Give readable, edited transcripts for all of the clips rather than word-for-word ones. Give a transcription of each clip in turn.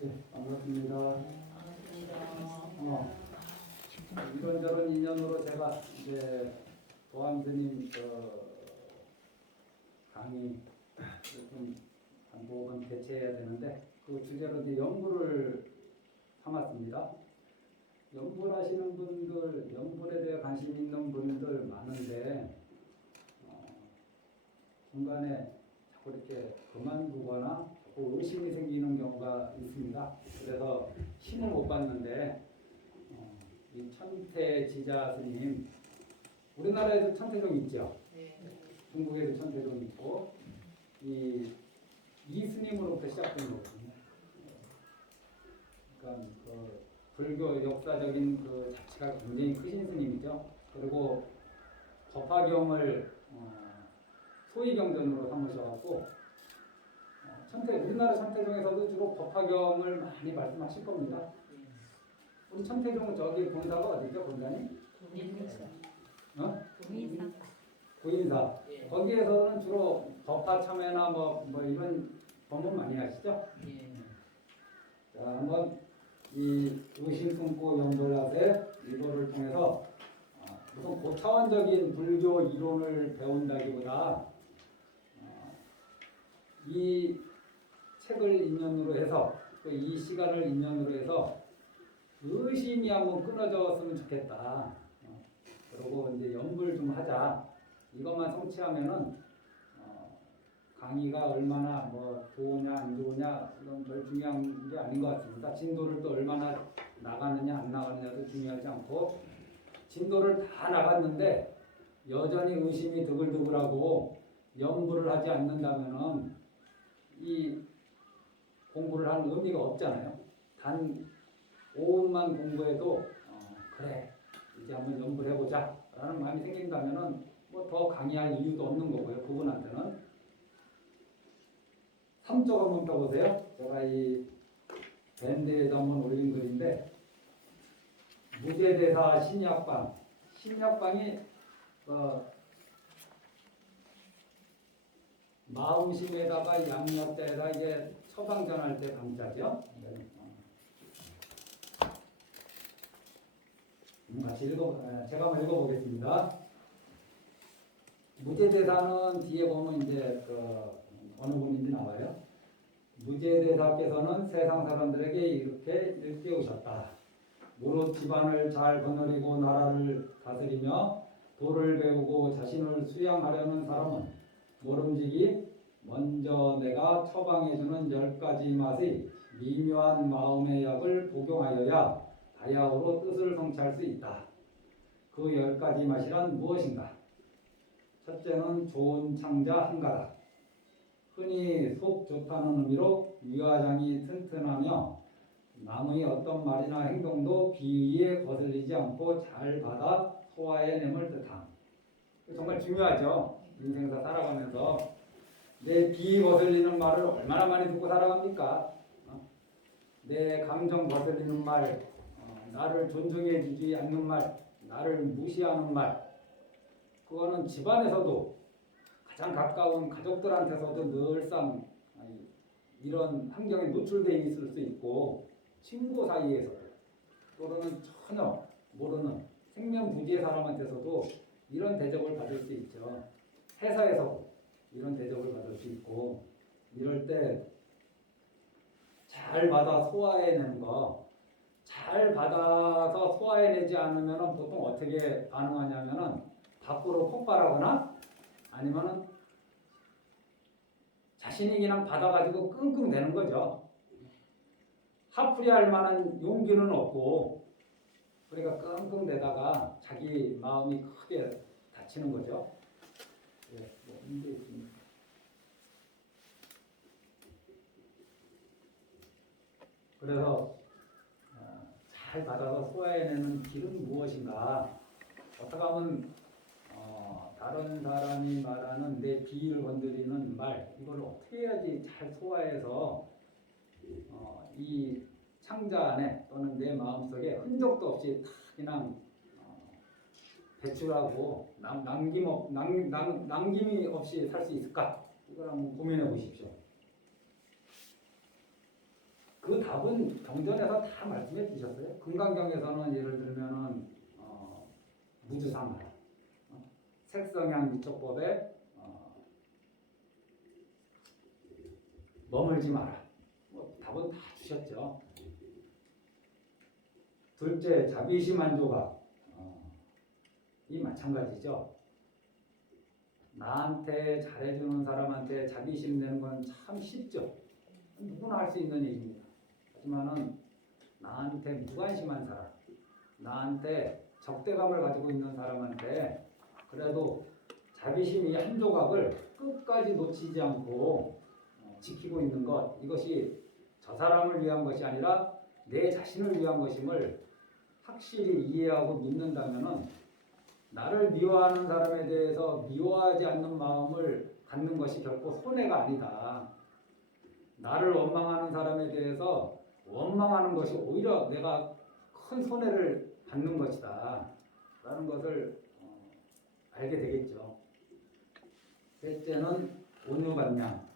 예, 반갑습니다. 반갑습니다. 이런저런 인연으로 제가 이제 도암 스님 강의 좀한 5번 개최해야 되는데 그 주제로 이제 연구를 삼았습니다. 연구를 하시는 분들, 연구에 대해 관심 있는 분들 많은데 중간에 자꾸 이렇게 그만두거나 자꾸 의심이 생기는 경우가 있습니다. 그래서 힘을 못 받는데 이 천태지자 스님, 우리나라에도 천태종 있죠. 네. 중국에도 천태종 있고 이 스님으로부터 시작된 거거든요. 그러니까 그 불교 역사적인 그 자체가 굉장히 크신 스님이죠. 그리고 법화경을 소위경전으로 삼으셔갖고 우리나라 천태종에서도 주로 법화경을 많이 말씀하실 겁니다. 우리 천태종은 저기 본사가 어디죠, 본사님? 구민사. 구인사. 예. 거기에서는 주로 법화 참회나 뭐 이런 법문 많이 하시죠? 예. 자, 한번 이 의심 끊고 연돌라세 이거를 통해서 무슨 고차원적인 불교 이론을 배운다기보다 이 책을 인연으로 해서 또 이 시간을 인연으로 해서 의심이 한번 끊어졌으면 좋겠다. 그리고 이제 연구를 좀 하자. 이것만 성취하면은 강의가 얼마나 뭐 좋으냐 안 좋으냐 이건 별 중요한 게 아닌 것 같습니다. 진도를 또 얼마나 나가느냐 안 나가느냐도 중요하지 않고 진도를 다 나갔는데 여전히 의심이 드글드글하고 연구를 하지 않는다면은 이 공부를 할 의미가 없잖아요. 단 5분만 공부해도 그래 이제 한번 연구를 해보자 라는 마음이 생긴다면은 뭐 더 강의할 이유도 없는 거고요. 그분한테는 3쪽 한번 펴보세요. 제가 이 밴드에도 한번 올린 글인데 무제대사 신약방이 마음심에다가 양옆에다 이게 처방전할 때 방자죠. 같이 제가 한번 읽어보겠습니다. 무제대사는 뒤에 보면 이제 어느 분인지 나와요. 무제대사께서는 세상 사람들에게 이렇게 일깨우셨다. 무릇 집안을 잘 거느리고 나라를 다스리며 도를 배우고 자신을 수양하려는 사람은 모름지기 먼저 내가 처방해주는 10가지 맛의 미묘한 마음의 약을 복용하여야 다야오로 뜻을 성취할 수 있다. 그 10가지 맛이란 무엇인가? 첫째는 좋은 창자 한가닥. 흔히 속 좋다는 의미로 유화장이 튼튼하며 남의 어떤 말이나 행동도 비위에 거슬리지 않고 잘 받아 소화해냄을 뜻함. 정말 중요하죠. 인생사 살아가면서 내 비위 거슬리는 말을 얼마나 많이 듣고 살아갑니까? 내 감정 거슬리는 말, 나를 존중해 주지 않는 말, 나를 무시하는 말, 그거는 집안에서도 가장 가까운 가족들한테서도 늘상 이런 환경에 노출되어 있을 수 있고 친구 사이에서도 또는 전혀 모르는 생면부지의 사람한테서도 이런 대접을 받을 수 있죠. 회사에서도 이런 대접을 받을 수 있고 이럴 때 잘 받아 소화해내는 거, 잘 받아서 소화해내지 않으면 보통 어떻게 반응하냐면은 밖으로 폭발하거나 아니면은 자신이 그냥 받아가지고 끙끙대는 거죠. 화풀이할 만한 용기는 없고 그러니까 끙끙대다가 자기 마음이 크게 다치는 거죠. 예, 뭐 문제 있습니다. 그래서 잘 받아서 소화해내는 길은 무엇인가? 어떻게 하면 다른 사람이 말하는 내 비위를 건드리는 말 이걸 어떻게 해야지 잘 소화해서 이 창자 안에 또는 내 마음속에 흔적도 없이 다 그냥 배출하고 남김이 없이 살 수 있을까? 이걸 한번 고민해 보십시오. 그 답은 경전에서 다 말씀해 주셨어요. 금강경에서는 예를 들면은 무주상하라, 색성향 미촉법에 머물지 마라. 뭐 답은 다 주셨죠. 둘째, 자비심 조각. 이 마찬가지죠. 나한테 잘해주는 사람한테 자비심 내는 건 참 쉽죠. 누구나 할 수 있는 일입니다. 하지만은 나한테 무관심한 사람, 나한테 적대감을 가지고 있는 사람한테 그래도 자비심이 한 조각을 끝까지 놓치지 않고 지키고 있는 것, 이것이 저 사람을 위한 것이 아니라 내 자신을 위한 것임을 확실히 이해하고 믿는다면은 나를 미워하는 사람에 대해서 미워하지 않는 마음을 갖는 것이 결코 손해가 아니다. 나를 원망하는 사람에 대해서 원망하는 것이 오히려 내가 큰 손해를 받는 것이다 라는 것을 알게 되겠죠. 셋째는 온유반냥.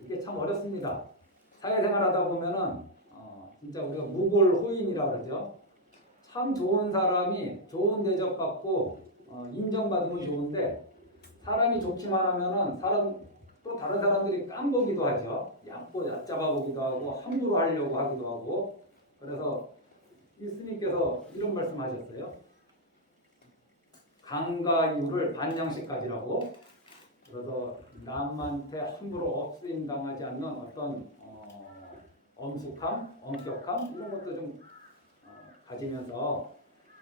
이게 참 어렵습니다. 사회생활하다 보면은 진짜 우리가 무골호인이라 그러죠. 참 좋은 사람이 좋은 대접받고 인정받으면 좋은데 사람이 좋기만 하면은 또 다른 사람들이 깜보기도 하죠. 얕잡아 보기도 하고 함부로 하려고 하기도 하고. 그래서 스님께서 이런 말씀하셨어요. 강과 유를 반장씩 가지라고. 그래서 남한테 함부로 업수임 당하지 않는 어떤 엄숙함, 엄격함 이런 것도 좀 가지면서,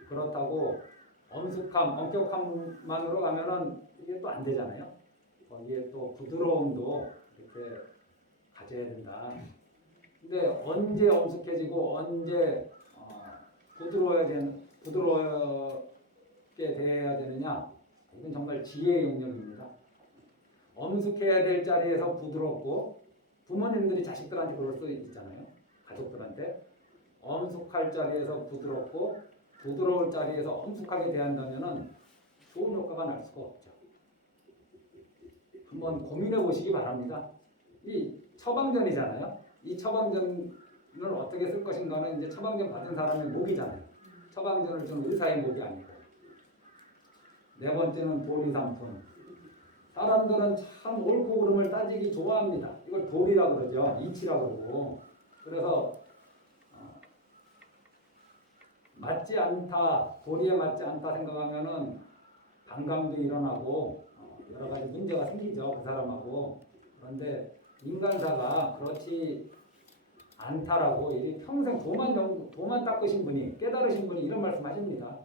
그렇다고 엄숙함, 엄격함만으로 가면은 이게 또 안 되잖아요. 거기에 또 부드러움도 이렇게 가져야 된다. 근데 언제 엄숙해지고 언제 부드럽게 대해야 되느냐? 이건 정말 지혜의 영역입니다. 엄숙해야 될 자리에서 부드럽고, 부모님들이 자식들한테 그럴 수 있잖아요. 가족들한테 엄숙할 자리에서 부드럽고 부드러울 자리에서 엄숙하게 대한다면은 좋은 효과가 날 수가 없죠. 한번 고민해 보시기 바랍니다. 이 처방전이잖아요. 이 처방전을 어떻게 쓸 것인가는 이제 처방전 받은 사람의 목이잖아요. 처방전을 준 의사의 목이 아니고. 네 번째는 도리삼품. 사람들은 참 옳고 그름을 따지기 좋아합니다. 이걸 도리라 그러죠. 이치라 그러고. 그래서 맞지 않다, 도리에 맞지 않다 생각하면은 반감도 일어나고 여러 가지 문제가 생기죠, 그 사람하고. 그런데 인간사가 그렇지 않다라고 평생 도만 닦으신 분이, 깨달으신 분이 이런 말씀하십니다.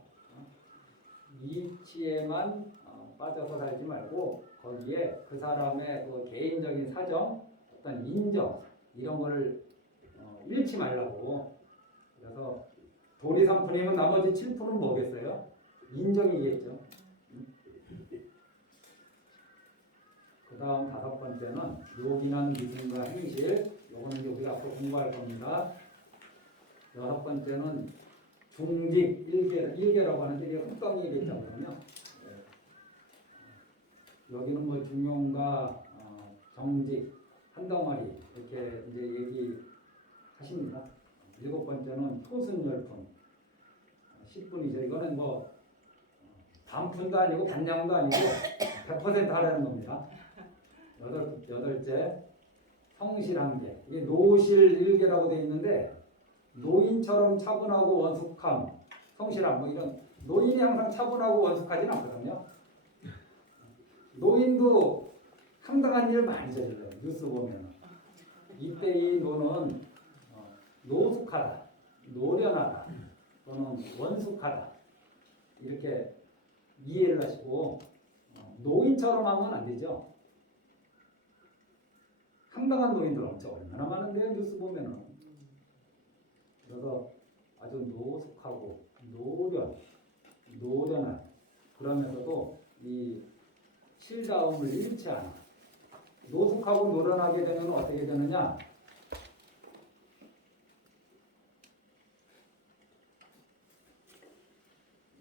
이치에만 빠져서 살지 말고 거기에 그 사람의 그 개인적인 사정, 어떤 인정 이런 거를 잃지 말라고. 그래서 도리삼품이면 나머지 7%는 뭐겠어요? 인정이겠죠. 그 다음 다섯 번째는 요긴한 믿음과 행실. 요거는 이제 우리가 앞으로 공부할 겁니다. 여섯 번째는 중직 일계라고 하는데 이게 흑성이겠잖아요. 여기는 뭐 중용과 정직 한 덩어리 이렇게 이제 얘기하십니다. 일곱 번째는 토순열품 10분이죠. 이거는 뭐 반푼도 아니고 반냥도 아니고 100% 하라는 겁니다. 여덟째 성실한계. 이게 노실일계라고 되어 있는데 노인처럼 차분하고 원숙함, 성실함 뭐 이런. 노인이 항상 차분하고 원숙하지는 않거든요. 노인도 황당한 일 많이 저질러요. 뉴스 보면. 이때 이 노는 노숙하다, 노련하다, 또는 원숙하다 이렇게 이해를 하시고 노인처럼 하면 안 되죠. 황당한 노인들 엄청 얼마나 많은데요, 뉴스 보면은. 그래서 아주 노숙하고 노련한 그러면서도 이 실다움을 잃지 않아. 노숙하고 노련하게 되면 어떻게 되느냐?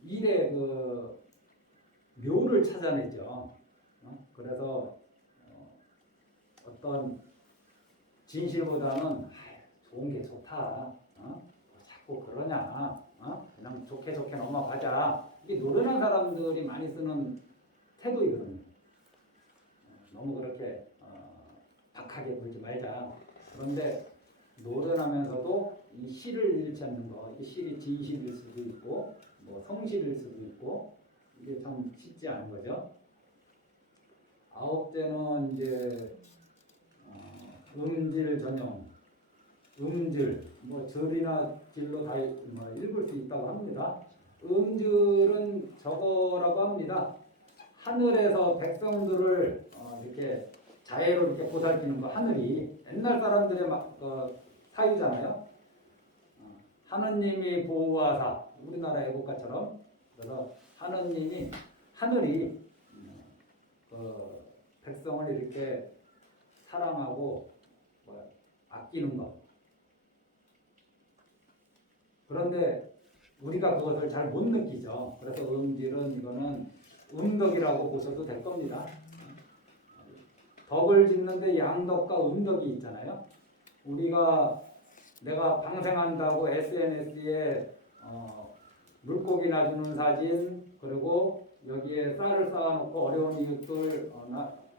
일의 그 묘를 찾아내죠. 그래서 어떤 진실보다는 좋은 게 좋다. 자꾸 그러냐? 그냥 좋게 좋게 넘어가자. 이게 노련한 사람들이 많이 쓰는 태도이거든요. 너무 그렇게 박하게 굴지 말자. 그런데 노련하면서도 이 실을 잃지 않는 거, 이 실이 진실일 수도 있고, 뭐 성실일 수도 있고, 이게 참 쉽지 않은 거죠. 아홉째는 이제 음질 전용, 음질, 뭐 절이나 질로 다 뭐 읽을 수 있다고 합니다. 음질은 저거라고 합니다. 하늘에서 백성들을 이렇게 자애로 이렇게 보살피는 거, 하늘이 옛날 사람들의 사유잖아요. 하느님이 보호하사, 우리나라 애국가처럼. 그래서 하느님이, 하늘이 백성을 이렇게 사랑하고 아끼는 것. 그런데 우리가 그것을 잘 못 느끼죠. 그래서 음질은 이거는 음덕이라고 보셔도 될 겁니다. 덕을 짓는데 양덕과 음덕이 있잖아요. 내가 방생한다고 SNS에 물고기나 주는 사진, 그리고 여기에 쌀을 쌓아놓고 어려운 이웃들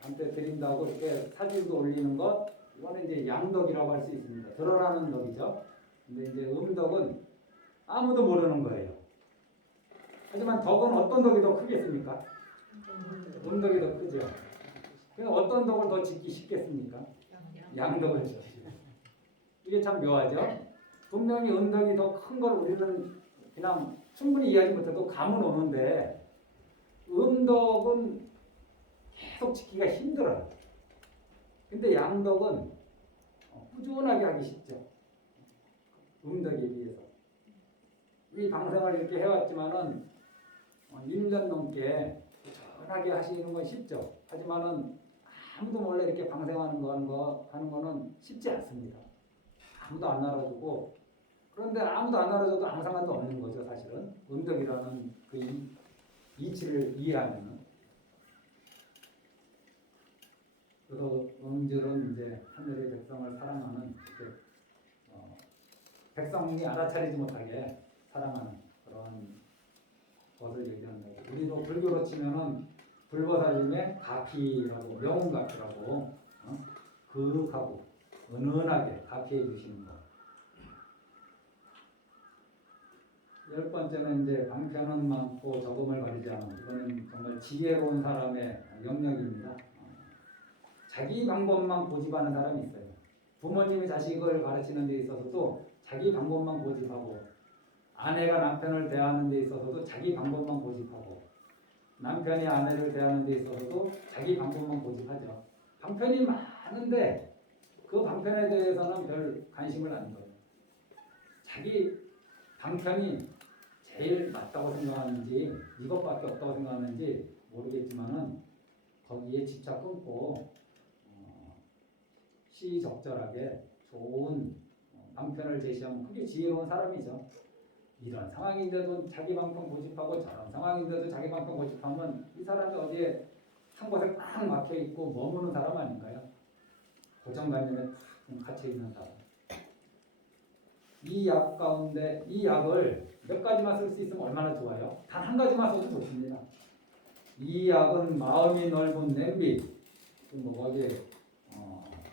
한테 드린다고 이렇게 사진도 올리는 것, 이거는 이제 양덕이라고 할 수 있습니다. 드러나는 덕이죠. 근데 이제 음덕은 아무도 모르는 거예요. 하지만 덕은 어떤 덕이 더 크겠습니까? 음덕이 더 크죠. 그래서 어떤 덕을 더 짓기 쉽겠습니까? 양덕을 짓기. 이게 참 묘하죠. 분명히 음덕이 더 큰 걸 우리는 그냥 충분히 이해하지 못해도 감은 오는데, 음덕은 계속 지키기가 힘들어요. 근데 양덕은 꾸준하게 하기 쉽죠. 음덕에 비해서. 이 방생을 이렇게 해왔지만은 1년 넘게 꾸준하게 하시는 건 쉽죠. 하지만은 아무도 몰래 이렇게 방생하는 하는 거는 쉽지 않습니다. 아무도 안 알아주고, 그런데 아무도 안 알아줘도 아무 상관도 없는 거죠, 사실은. 음덕이라는 그 이치를 이해하면은. 그래서 음질은 이제 하늘의 백성을 사랑하는, 백성이 알아차리지 못하게 사랑하는 그런 것을 얘기한다. 우리도 불교로 치면은 불보살님의 가피라고, 명가피라고, 그윽하고 은은하게 가피해 주시는 것. 10번째는 이제 방편은 많고 적음을 가리지 않은, 이거는 정말 지혜로운 사람의 영역입니다. 자기 방법만 고집하는 사람이 있어요. 부모님이 자식을 가르치는 데 있어서도 자기 방법만 고집하고, 아내가 남편을 대하는 데 있어서도 자기 방법만 고집하고, 남편이 아내를 대하는 데 있어서도 자기 방법만 고집하죠. 방편이 많은데 그 방편에 대해서는 별 관심을 안 둬요. 자기 방편이 제일 맞다고 생각하는지, 이것밖에 없다고 생각하는지 모르겠지만은 거기에 집착 끊고 시적절하게 좋은 방편을 제시하면 그게 지혜로운 사람이죠. 이런 상황인데도 자기 방편 고집하고, 저런 상황인데도 자기 방편 고집하면 이 사람이 어디에 한 곳에 꽉 막혀 있고 머무는 사람 아닌가요? 고정관념에 탁 갇혀 있는 사람. 이 약 가운데 이 약을 몇 가지만 쓸 수 있으면 얼마나 좋아요? 단 한 가지만 써도 좋습니다. 이 약은 마음이 넓은 냄비. 뭐 거기에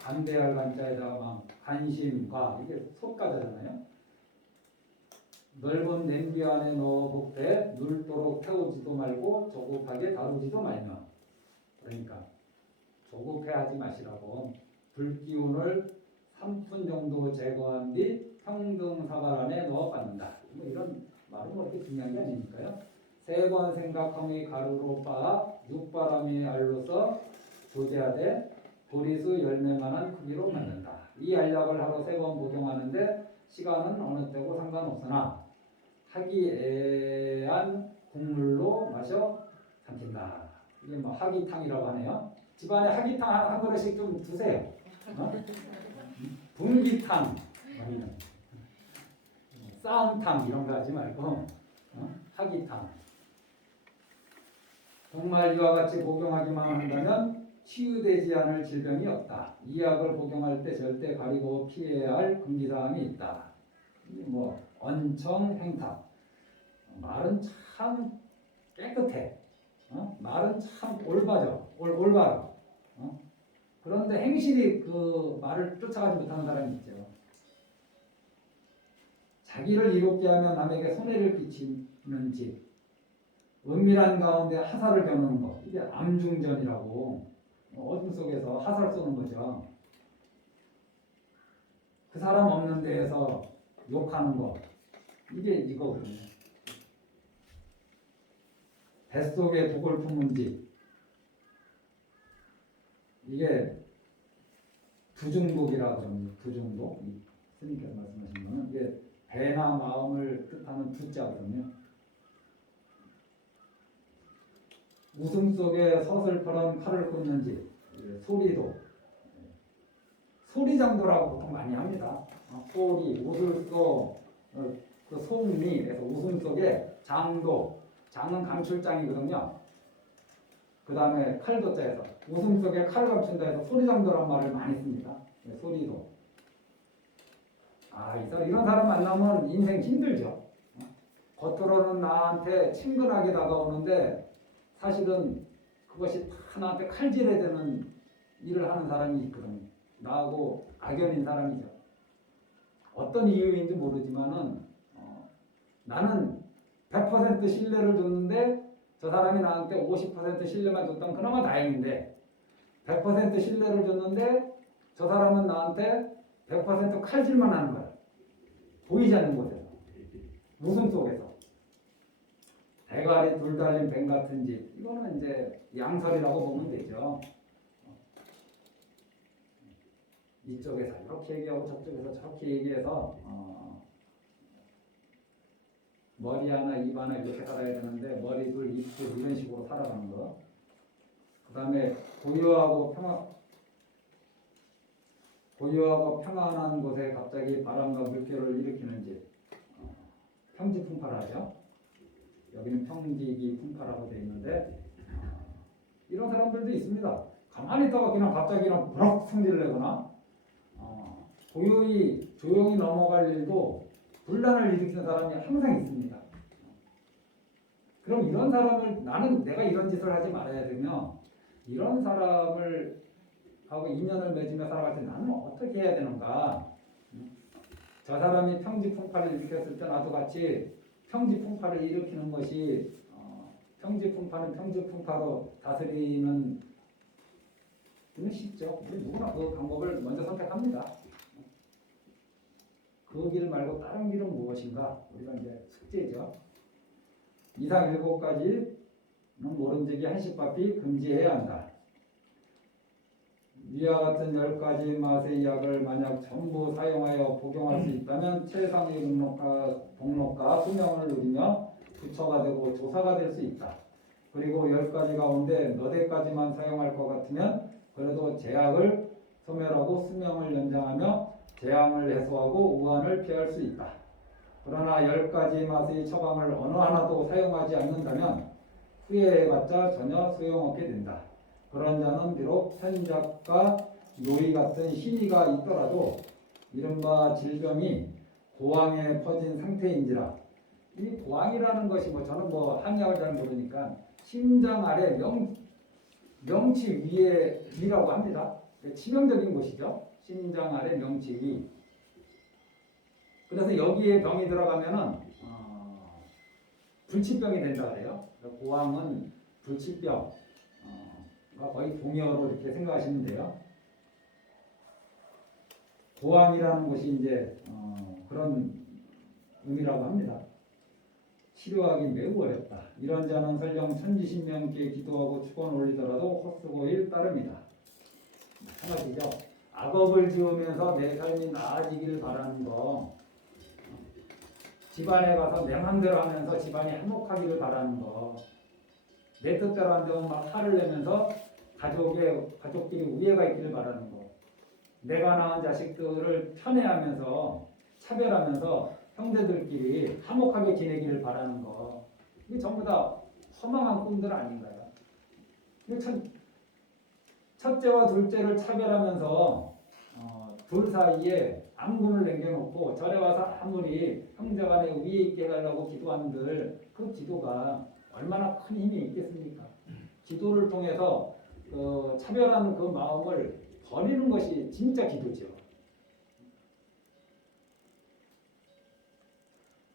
간대할 간자에다가 막 관심과, 이게 속가자잖아요. 넓은 냄비 안에 넣어 볶되 눌도록 태우지도 말고 조급하게 다루지도 말며. 그러니까 조급해하지 마시라고. 불기운을 3분 정도 제거한 뒤 평등사발 안에 넣어 받는다. 뭐 이런 말은 뭐 그렇게 중요한 게 아니니까요. 3번 생각함이 가루로 빻아 육바람이 알로서 조제하되 보리수 열매만한 크기로 만든다. 이 알약을 하루 3번 복용하는데 시간은 어느 때고 상관없으나 하기애한 국물로 마셔 삼킨다. 이게 뭐 하기탕이라고 하네요. 집안에 하기탕 한 그릇씩 좀 드세요. 분기탕, 싸움탕 이런 거 하지 말고 하기탕. 정말 이와 같이 복용하기만 한다면 치유되지 않을 질병이 없다. 이 약을 복용할 때 절대 가리고 피해야 할 금기사항이 있다. 뭐 언청 행탑. 말은 참 깨끗해. 말은 참 올바져. 그런데 행실이 그 말을 쫓아가지 못하는 사람이 있죠. 자기를 이롭게 하면 남에게 손해를 끼치는 집. 은밀한 가운데 하살을 겨누는 것. 이게 암중전이라고. 어둠 속에서 하살 쏘는 거죠. 그 사람 없는 데에서 욕하는 것. 이게 이거거든요. 뱃속에 독을 품은 집. 이게 두중복이라 그럽니다. 두중복. 스님께서 말씀하신 거는 이게 배나 마음을 뜻하는 두자거든요. 웃음 속에 서슬퍼런 칼을 꽂는 집. 소리도. 소리장도라고 보통 많이 합니다. 소리, 웃을 소, 그 소음이, 그래서 웃음 속에 장도, 장은 감출장이거든요. 그 다음에 칼도자에서 웃음 속에 칼을 감춘다 해서 소리장도란 말을 많이 씁니다. 소리도. 이런 사람 만나면 인생 힘들죠. 겉으로는 나한테 친근하게 다가오는데 사실은 그것이 다 나한테 칼질해야 되는 일을 하는 사람이 있거든요. 나하고 악연인 사람이죠. 어떤 이유인지 모르지만은 나는 100% 신뢰를 줬는데 저 사람이 나한테 50% 신뢰만 줬다면 그나마 다행인데 100% 신뢰를 줬는데 저 사람은 나한테 100% 칼질만 하는 거야. 보이지 않는 곳에서. 웃음 속에서. 대가리 둘 달린 뱀 같은 집. 이거는 이제 양설이라고 보면 되죠. 이쪽에서 이렇게 얘기하고 저쪽에서 저렇게 얘기해서 머리 하나 입 하나 이렇게 살아야 되는데 머리 둘 입 둘 이런 식으로 살아가는 거. 그 다음에 고요하고 평안한 곳에 갑자기 바람과 물결을 일으키는 집. 평지풍파라죠. 여기는 평지기 풍파라고 되어 있는데 이런 사람들도 있습니다. 가만히 있다가 그냥 갑자기 그냥 부럭 성질을 내거나 고요히 조용히 넘어갈 일도 분란을 일으키는 사람이 항상 있습니다. 그럼 이런 사람을 나는 내가 이런 짓을 하지 말아야 되며 이런 사람을 하고 인연을 맺으며 살아갈 때 나는 어떻게 해야 되는가? 저 사람이 평지풍파를 일으켰을 때 나도 같이 평지풍파를 일으키는 것이 평지풍파는 평지풍파로 다스리는 는 쉽죠. 누구나 그 방법을 먼저 선택합니다. 그 길 말고 다른 길은 무엇인가? 우리가 이제 숙제죠. 이상 7가지는 모름지기 한식밥이 금지해야 한다. 위와 같은 10가지 맛의 약을 만약 전부 사용하여 복용할 수 있다면 최상의 복록가 수명을 누리며 부처가 되고 조사가 될 수 있다. 그리고 10가지 가운데 너댓 가지만 사용할 것 같으면 그래도 제약을 소멸하고 수명을 연장하며 재앙을 해소하고 우환을 피할 수 있다. 그러나 10가지 맛의 처방을 어느 하나도 사용하지 않는다면 후회해봤자 전혀 소용없게 된다. 그런 자는 비록 편작과 노이 같은 신의가 있더라도 이른바 질병이 고황에 퍼진 상태인지라. 이 고황이라는 것이 저는 한의학을 잘 모르니까 심장 아래 명치 위라고 합니다. 치명적인 곳이죠. 심장 아래 명치 위. 그래서 여기에 병이 들어가면은 불치병이 된다 그래요. 고황은 불치병, 거의 동의어로 이렇게 생각하시면 돼요. 고황이라는 것이 이제 그런 의미라고 합니다. 치료하기 매우 어렵다. 이런 자는 설령 천지신명께 기도하고 축원 올리더라도 헛수고일 따름이다. 마찬가지죠. 악업을 지으면서 내 삶이 나아지기를 바라는 거, 집안에 가서 내 맘대로 하면서 집안이 화목하기를 바라는 거, 내 뜻대로 안 되면 막 화를 내면서 가족끼리 우애가 있기를 바라는 거, 내가 낳은 자식들을 편애하면서 차별하면서 형제들끼리 화목하게 지내기를 바라는 거, 이게 전부 다 허망한 꿈들 아닌가요? 이게 첫째와 둘째를 차별하면서 둘 사이에 앙금을 남겨놓고 절에 와서 아무리 형제간에 위에 있게 해달라고 기도한들 그 기도가 얼마나 큰 힘이 있겠습니까? 기도를 통해서 차별하는 그 마음을 버리는 것이 진짜 기도죠.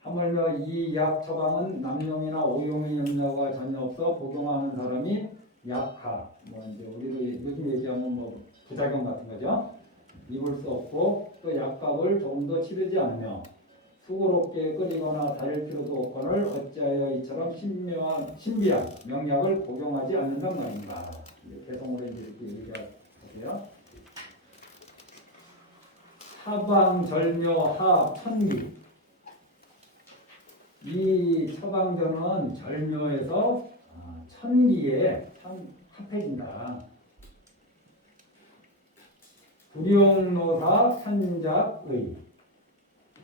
하물며 이 약 처방은 남용이나 오용의 염려가 전혀 없어 복용하는 사람이 약하. 이제 우리도 요즘 얘기하면 부작용 같은 거죠. 입을 수 없고 또 약값을 조금도 치르지 않으며 수고롭게 끓이거나 달일 필요도 없거늘 어찌하여 이처럼 신비한 명약을 복용하지 않는단 말인가. 개성으로 이렇게 얘기하세요. 사방절묘하 천기. 이 처방전은 절묘에서 천기에 참 합해진다. 불용노사 편작의.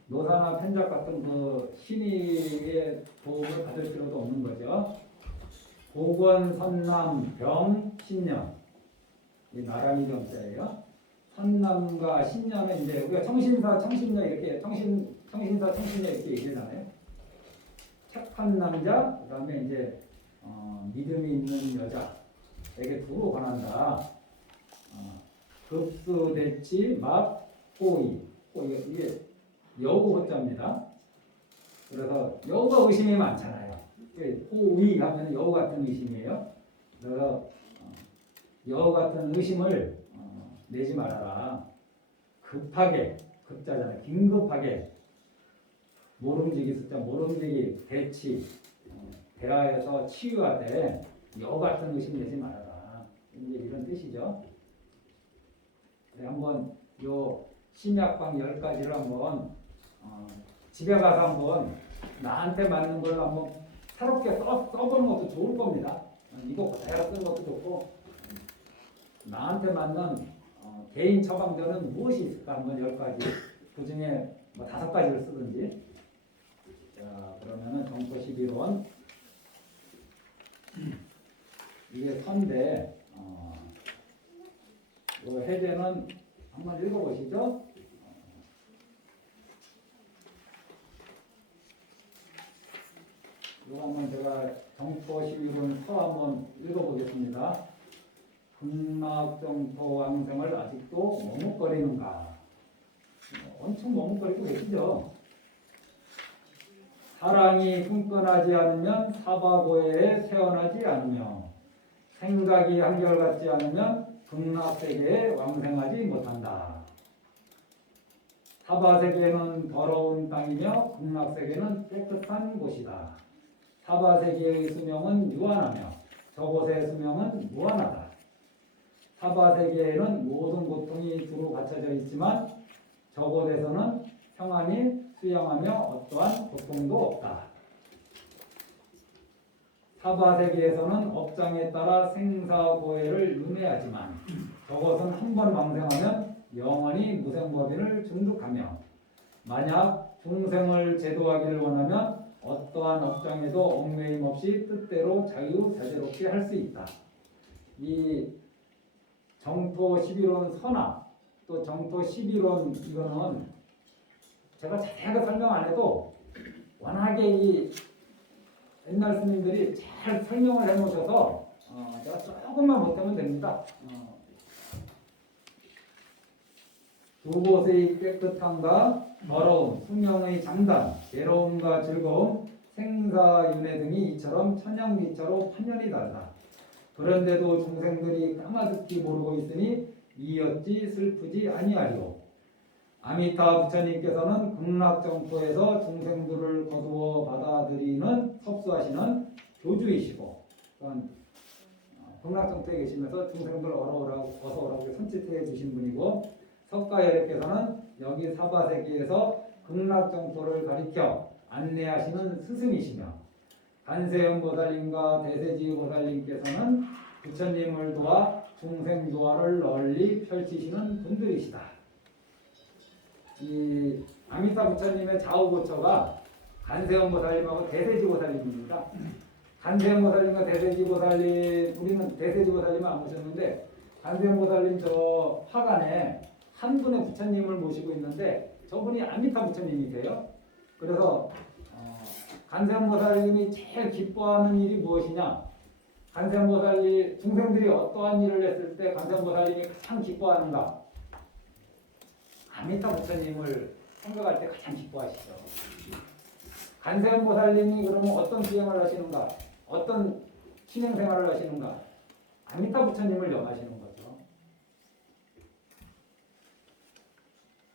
노사나 편작 같은 그 신의의 도움을 받을 필요도 없는 거죠. 보건, 선남, 병, 신년. 이 나란히 병자예요. 선남과 신년은 이제 우리가 청신사, 청신녀 이렇게 청신사, 청신녀 이렇게 얘기하잖아요. 착한 남자, 그다음에 이제 믿음이 있는 여자에게 두루 권한다. 급수대치, 막, 호의. 이게 여우 호자입니다. 그래서 여우가 의심이 많잖아요. 호의 하면 여우 같은 의심이에요. 그래서 여우 같은 의심을 내지 말아라. 급하게, 급자잖아요. 긴급하게 모름지기 숫자, 모름지기 대치, 대하에서 치유하되 여우 같은 의심 내지 말아라. 이제 이런 뜻이죠. 네, 한번 요 심약방 10가지를 한번 집에 가서 한번 나한테 맞는 걸 한번 새롭게 써보는 것도 좋을 겁니다. 이거 그대로 쓰는 것도 좋고 나한테 맞는 개인 처방전은 무엇이 있을까 한번 10가지 그 중에 5가지를 쓰든지. 자, 그러면은 정토 11원 이게 선대 요 해제는 한번 읽어보시죠. 이거 한번 제가 정토 11원 서 한번 읽어보겠습니다. 극락정토 왕생을 아직도 머뭇거리는가? 엄청 머뭇거리고 계시죠? 사랑이 끈끈하지 않으면 사바고해에 태어나지 않으며 생각이 한결같지 않으면 극락세계에 왕생하지 못한다. 사바세계는 더러운 땅이며 극락세계는 깨끗한 곳이다. 사바세계의 수명은 유한하며 저곳의 수명은 무한하다. 사바세계에는 모든 고통이 두루 갖춰져 있지만 저곳에서는 평안히 수양하며 어떠한 고통도 없다. 사바세계에서는 업장에 따라 생사고해를 윤회하지만 저것은 한 번 왕생하면 영원히 무생법인을 중독하며 만약 중생을 제도하기를 원하면 어떠한 업장에도 얽매임 없이 뜻대로 자유자재롭게 할 수 있다. 이 정토 11원 선화 또 정토 11원 이거는 제가 자세하게 설명 안 해도 워낙에 이 옛날 스님들이 잘 설명을 해놓으셔서 제가 조금만 못하면 됩니다. 두 곳의 깨끗함과 더러움, 수명의 장단, 괴로움과 즐거움, 생사윤회 등이 이처럼 천양기차로 판연이 달라. 그런데도 중생들이 까마득히 모르고 있으니 이었지 슬프지 아니하리오. 아미타 부처님께서는 극락정토에서 중생들을 거두어 받아들이는 섭수하시는 교주이시고 극락정토에 계시면서 중생들 어서 오라고 손짓해 주신 분이고 석가열애께서는 여기 사바세계에서 극락정토를 가리켜 안내하시는 스승이시며 간세음보살님과 대세지보살님께서는 부처님을 도와 중생도화를 널리 펼치시는 분들이시다. 이 아미타 부처님의 좌우고처가 간세음보살님하고 대세지보살님입니다. 간세음보살님과 대세지보살님, 우리는 대세지보살님을 안 모셨는데 관세음보살님 저 화관에 한 분의 부처님을 모시고 있는데 저분이 아미타 부처님이세요. 그래서 관세음보살님이 제일 기뻐하는 일이 무엇이냐? 관세음보살님 중생들이 어떠한 일을 했을 때 관세음보살님이 가장 기뻐하는가? 아미타 부처님을 생각할 때 가장 기뻐하시죠. 관세음보살님이 그러면 어떤 수행을 하시는가? 어떤 신행생활을 하시는가? 아미타 부처님을 염하시는 거죠.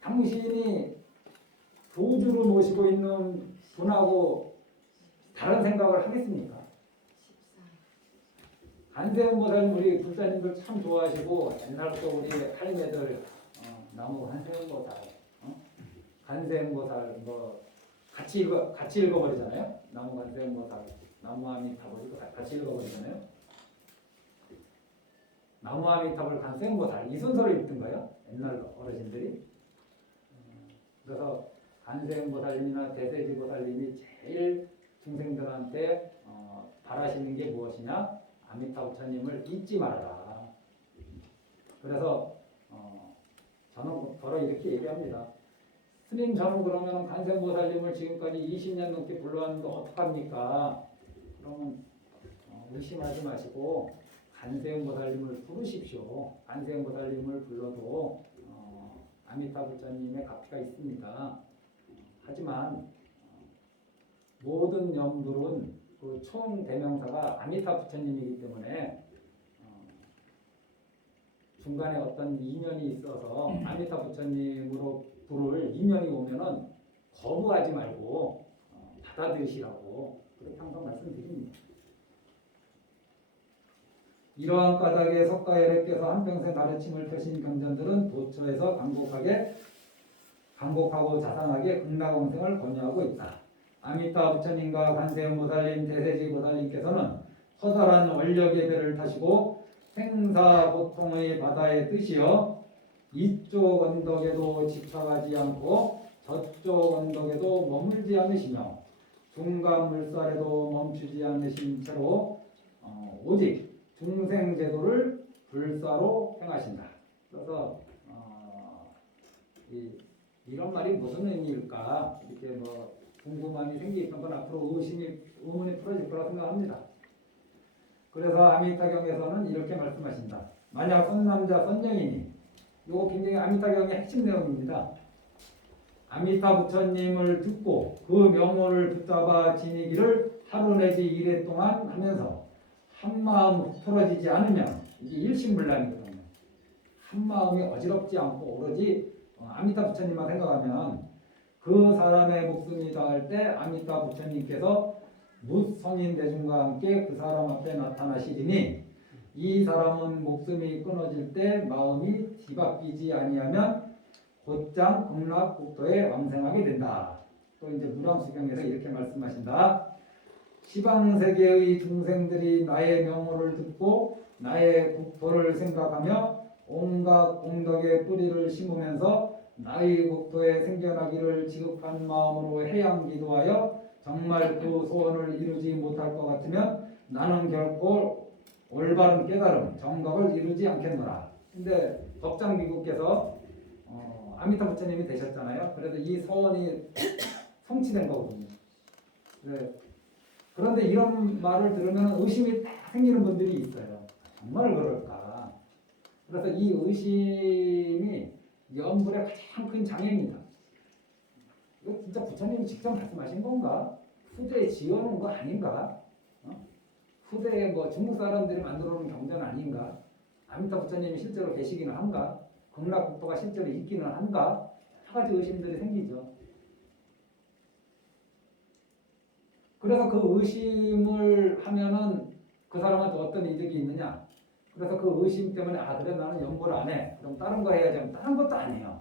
당신이 도주를 모시고 있는 분하고 다른 생각을 하겠습니까? 관세음보살님 우리 불사님들 참 좋아하시고 옛날부터 우리 할매들 나무 관세음보살, 관세음보살 뭐 같이 읽어버리잖아요. 나무 관세음보살, 나무 아미타불 같이 읽어버리잖아요. 나무 아미타불 관세음보살 이 순서를 읽던가요? 옛날 어르신들이. 그래서 관세음보살님이나 대세지보살님이 제일 중생들한테 바라시는 게 무엇이냐? 아미타 부처님을 잊지 말아라. 그래서 저는 바로 이렇게 얘기합니다. 스님 저는 그러면 관세음보살님을 지금까지 20년 넘게 불러왔는데 어떡합니까? 그러면 의심하지 마시고 관세음보살님을 부르십시오. 관세음보살님을 불러도 아미타 부처님의 가피가 있습니다. 하지만 모든 영들은 그 총 대명사가 아미타 부처님이기 때문에 중간에 어떤 인연이 있어서 아미타 부처님으로 부를 인연이 오면은 거부하지 말고 받아들이시라고 그렇게 항상 말씀드립니다. 이러한 까닭에 석가열애께서 한평생 가르침을 펴신 경전들은 도처에서 강곡하고 자상하게 극락원생을 권유하고 있다. 아미타 부처님과 관세음보살님, 대세지보살님께서는 커다란 원력의 배를 타시고 생사고통의 바다의 뜻이여 이쪽 언덕에도 집착하지 않고 저쪽 언덕에도 머물지 않으시며 중간 물살에도 멈추지 않으신 채로 오직 중생제도를 불사로 행하신다. 그래서 이런 말이 무슨 의미일까 이렇게 뭐 궁금함이 생기던 건 앞으로 의문이 풀어질 거라 생각합니다. 그래서 아미타경에서는 이렇게 말씀하신다. 만약 선남자 선녀이니 이거 굉장히 아미타경의 핵심 내용입니다. 아미타 부처님을 듣고 그 명호를 붙잡아 지니기를 하루 내지 이래 동안 하면서 한마음 틀어지지 않으면 이게 일심불란이거든요. 한마음이 어지럽지 않고 오로지 아미타 부처님만 생각하면 그 사람의 목숨이 닿을 때 아미타 부처님께서 무성인 대중과 함께 그 사람 앞에 나타나시리니 이 사람은 목숨이 끊어질 때 마음이 뒤바뀌지 아니하면 곧장 극락국토에 왕생하게 된다. 또 이제 무량수경에서 이렇게 말씀하신다. 시방세계의 중생들이 나의 명호를 듣고 나의 국토를 생각하며 온갖 공덕의 뿌리를 심으면서 나의 국토에 생겨나기를 지극한 마음으로 해양 기도하여 정말 그 소원을 이루지 못할 것 같으면 나는 결코 올바른 깨달음, 정각을 이루지 않겠노라. 근데 덕장미국께서 아미타 부처님이 되셨잖아요. 그래서 이 소원이 성취된 거거든요. 네. 그런데 이런 말을 들으면 의심이 딱 생기는 분들이 있어요. 정말 그럴까? 그래서 이 의심이 염불의 가장 큰 장애입니다. 이거 진짜 부처님이 직접 말씀하신 건가? 후대에 지어놓은 거 아닌가? 후대에 뭐 중국 사람들이 만들어 놓은 경전 아닌가? 아미타 부처님이 실제로 계시기는 한가? 극락국토가 실제로 있기는 한가? 여러 가지 의심들이 생기죠. 그래서 그 의심을 하면은 그 사람한테 어떤 이득이 있느냐? 그래서 그 의심 때문에 그래 나는 연구를 안 해. 그럼 다른 거 해야지 하면 다른 것도 안 해요.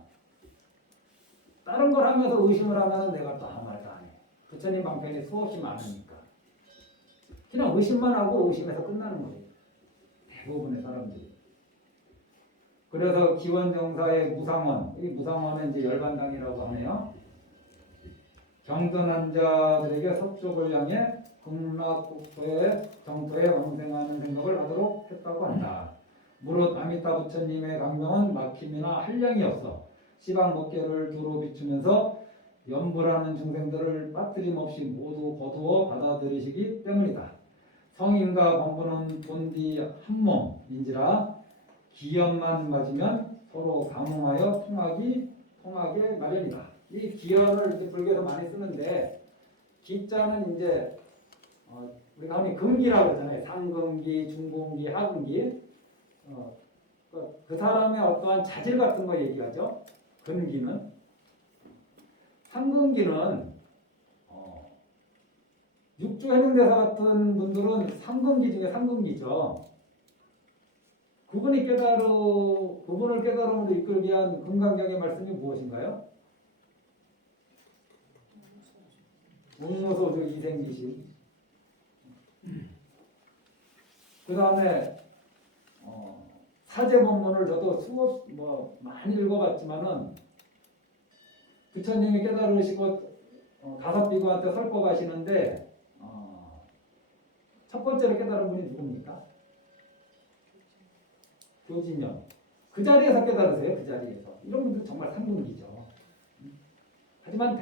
다른 걸 하면서 의심을 하면은 내가 또 아무 말도 안 해. 부처님 방편이 수없이 많으니까. 그냥 의심만 하고 의심해서 끝나는 거예요. 대부분의 사람들이. 그래서 기원정사의 무상원, 이 무상원은 이제 열반당이라고 하네요. 경전한 자들에게 서쪽을 향해 극락국토의 정토에 왕생하는 생각을 하도록 했다고 한다. 무릇 아미타 부처님의 강명은 막힘이나 한량이 없어 시방 법계를 두루 비추면서 염불하는 중생들을 빠뜨림 없이 모두 거두어 받아들이시기 때문이다. 성인과 범부는 본디 한 몸인지라 기연만 맞으면 서로 감응하여 통하게 마련이다. 이 기연을 이제 불교에서 많이 쓰는데 기자는 이제 우리가 흔히 금기라고 그러잖아요. 상금기, 중금기, 하금기. 그 사람의 어떠한 자질 같은 거 얘기하죠. 금기는. 상금기는 육조 해능대사 같은 분들은 상금기 중에 상금기죠. 그분을 깨달음으로 이끌기 위한 금강경의 말씀이 무엇인가요? 웅무소주 이생기시. 그 다음에 사제본문을 저도 많이 읽어봤지만은 부처님이 깨달으시고 다섯 비구한테 설법하시는데 첫 번째로 깨달은 분이 누굽니까? 교진영. 그 자리에서 깨달으세요. 그 자리에서. 이런 분들 정말 상분기죠. 하지만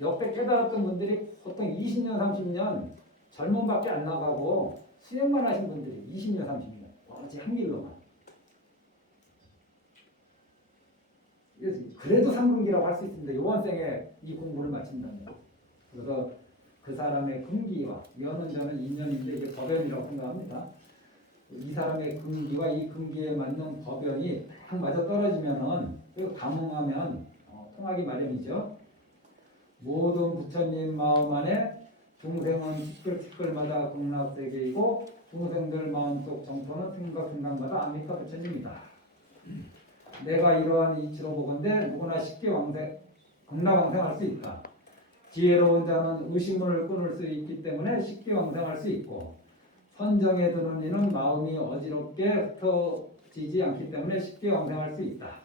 역대 깨달았던 분들이 보통 20년, 30년 젊음밖에 안 나가고 수행만 하신 분들이 20년, 30년 오로지 한 길로만. 그래도 상분기라고 할 수 있습니다. 이번 생에 이 공부를 마친다면. 그래서 그 사람의 금기와 여는 저는 인연인데 이게 법연이라고 생각합니다. 이 사람의 금기와 이 금기에 맞는 법연이 딱 맞아 떨어지면은 그리고 감응하면 통하기 마련이죠. 모든 부처님 마음 안에 중생은 티끌티끌마다 극락세계이고 중생들 마음속 정토는 생각생각마다 아미타 부처님이다. 내가 이러한 이치로 보건대 누구나 쉽게 극락왕생할 수 있다. 지혜로운 자는 의심을 끊을 수 있기 때문에 쉽게 왕생할 수 있고 선정에 드는 이는 마음이 어지럽게 흩어지지 않기 때문에 쉽게 왕생할 수 있다.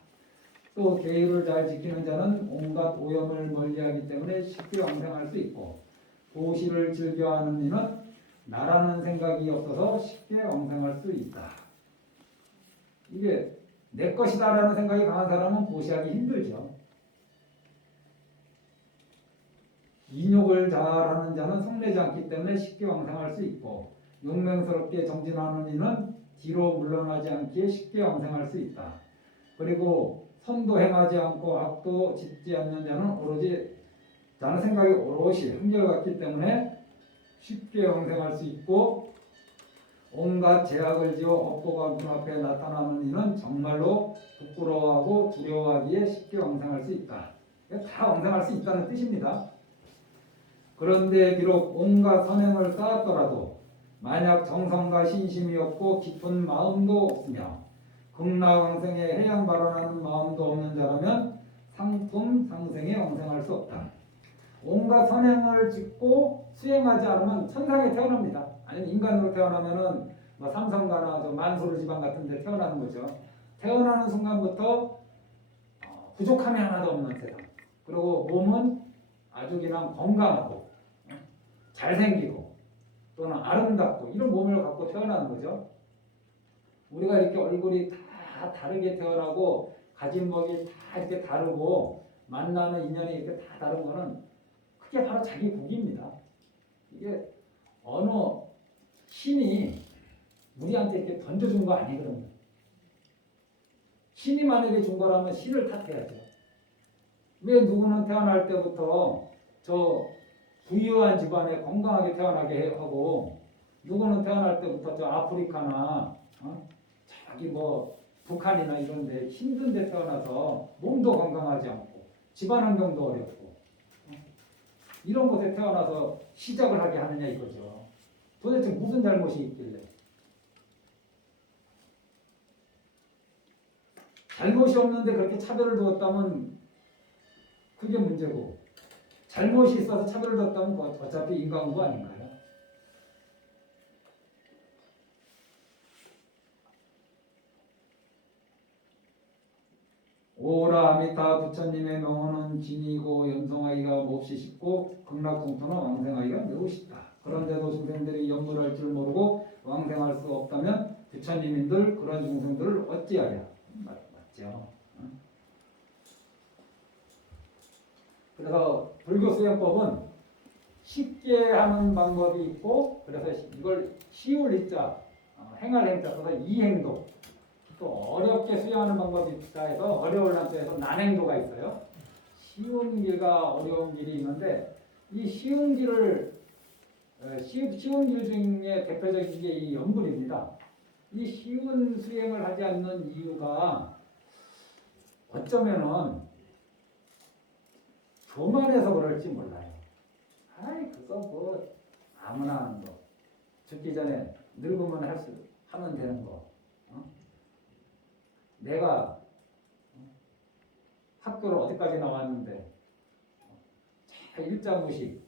또 계율을 잘 지키는 자는 온갖 오염을 멀리하기 때문에 쉽게 왕생할 수 있고 도시를 즐겨하는 이는 나라는 생각이 없어서 쉽게 왕생할 수 있다. 이게 내 것이다라는 생각이 강한 사람은 고시하기 힘들죠. 인욕을 잘하는 자는 성내지 않기 때문에 쉽게 왕생할 수 있고 용맹스럽게 정진하는 이는 뒤로 물러나지 않기에 쉽게 왕생할 수 있다. 그리고 선도 행하지 않고 악도 짓지 않는 자는 생각이 오롯이 한결같기 때문에 쉽게 왕생할 수 있고 온갖 제약을 지어 업보가 눈앞에 나타나는 이는 정말로 부끄러워하고 두려워하기에 쉽게 왕생할 수 있다. 다 왕생할 수 있다는 뜻입니다. 그런데 비록 온갖 선행을 쌓았더라도 만약 정성과 신심이 없고 깊은 마음도 없으며 극락왕생에 해양 발언하는 마음도 없는 자라면 상품 상생에 왕생할 수 없다. 온갖 선행을 짓고 수행하지 않으면 천상에 태어납니다. 아니면 인간으로 태어나면은 삼성가나 만수르 지방 같은 데 태어나는 거죠. 태어나는 순간부터 부족함이 하나도 없는 세상. 그리고 몸은 아주 그냥 건강하고 잘생기고 또는 아름답고 이런 몸을 갖고 태어나는 거죠. 우리가 이렇게 얼굴이 다 다르게 태어나고 가진 법이 다 이렇게 다르고 만나는 인연이 이렇게 다 다른 거는 그게 바로 자기 복입니다. 이게 어느 신이 우리한테 이렇게 던져준 거 아니거든요. 신이 만약에 준 거라면 신을 탓해야죠. 왜 누구는 태어날 때부터 저 부유한 집안에 건강하게 태어나게 하고 누구는 태어날 때부터 저 아프리카나 저기 북한이나 이런 데 힘든 데 태어나서 몸도 건강하지 않고 집안 환경도 어렵고 이런 곳에 태어나서 시작을 하게 하느냐 이거죠. 도대체 무슨 잘못이 있길래. 잘못이 없는데 그렇게 차별을 두었다면 그게 문제고 잘못이 있어서 차별을 뒀다면 어차피 인간고 아닌가요? 오라 아미타 부처님의 명호는 진이고 연성하기가 몹시 쉽고 극락성토는 왕생하기가 매우 쉽다. 그런데도 중생들이 염불할 줄 모르고 왕생할 수 없다면 부처님인들 그런 중생들을 어찌하랴. 맞죠. 그래서 불교 수행법은 쉽게 하는 방법이 있고, 그래서 이걸 쉬울 이자, 행할 행자 써서 이행도, 또 어렵게 수행하는 방법이 있다 해서 어려울 난자에서 난행도가 있어요. 쉬운 길과 어려운 길이 있는데, 이 쉬운 길을 쉬운 길 중에 대표적인 게 이 염불입니다. 이 쉬운 수행을 하지 않는 이유가 어쩌면은 교만해서 그럴지 몰라요. 아이 그거 뭐 아무나 하는 거, 죽기 전에 늙으면 하면 되는 거. 내가 학교를 어디까지 나왔는데 자 일자무식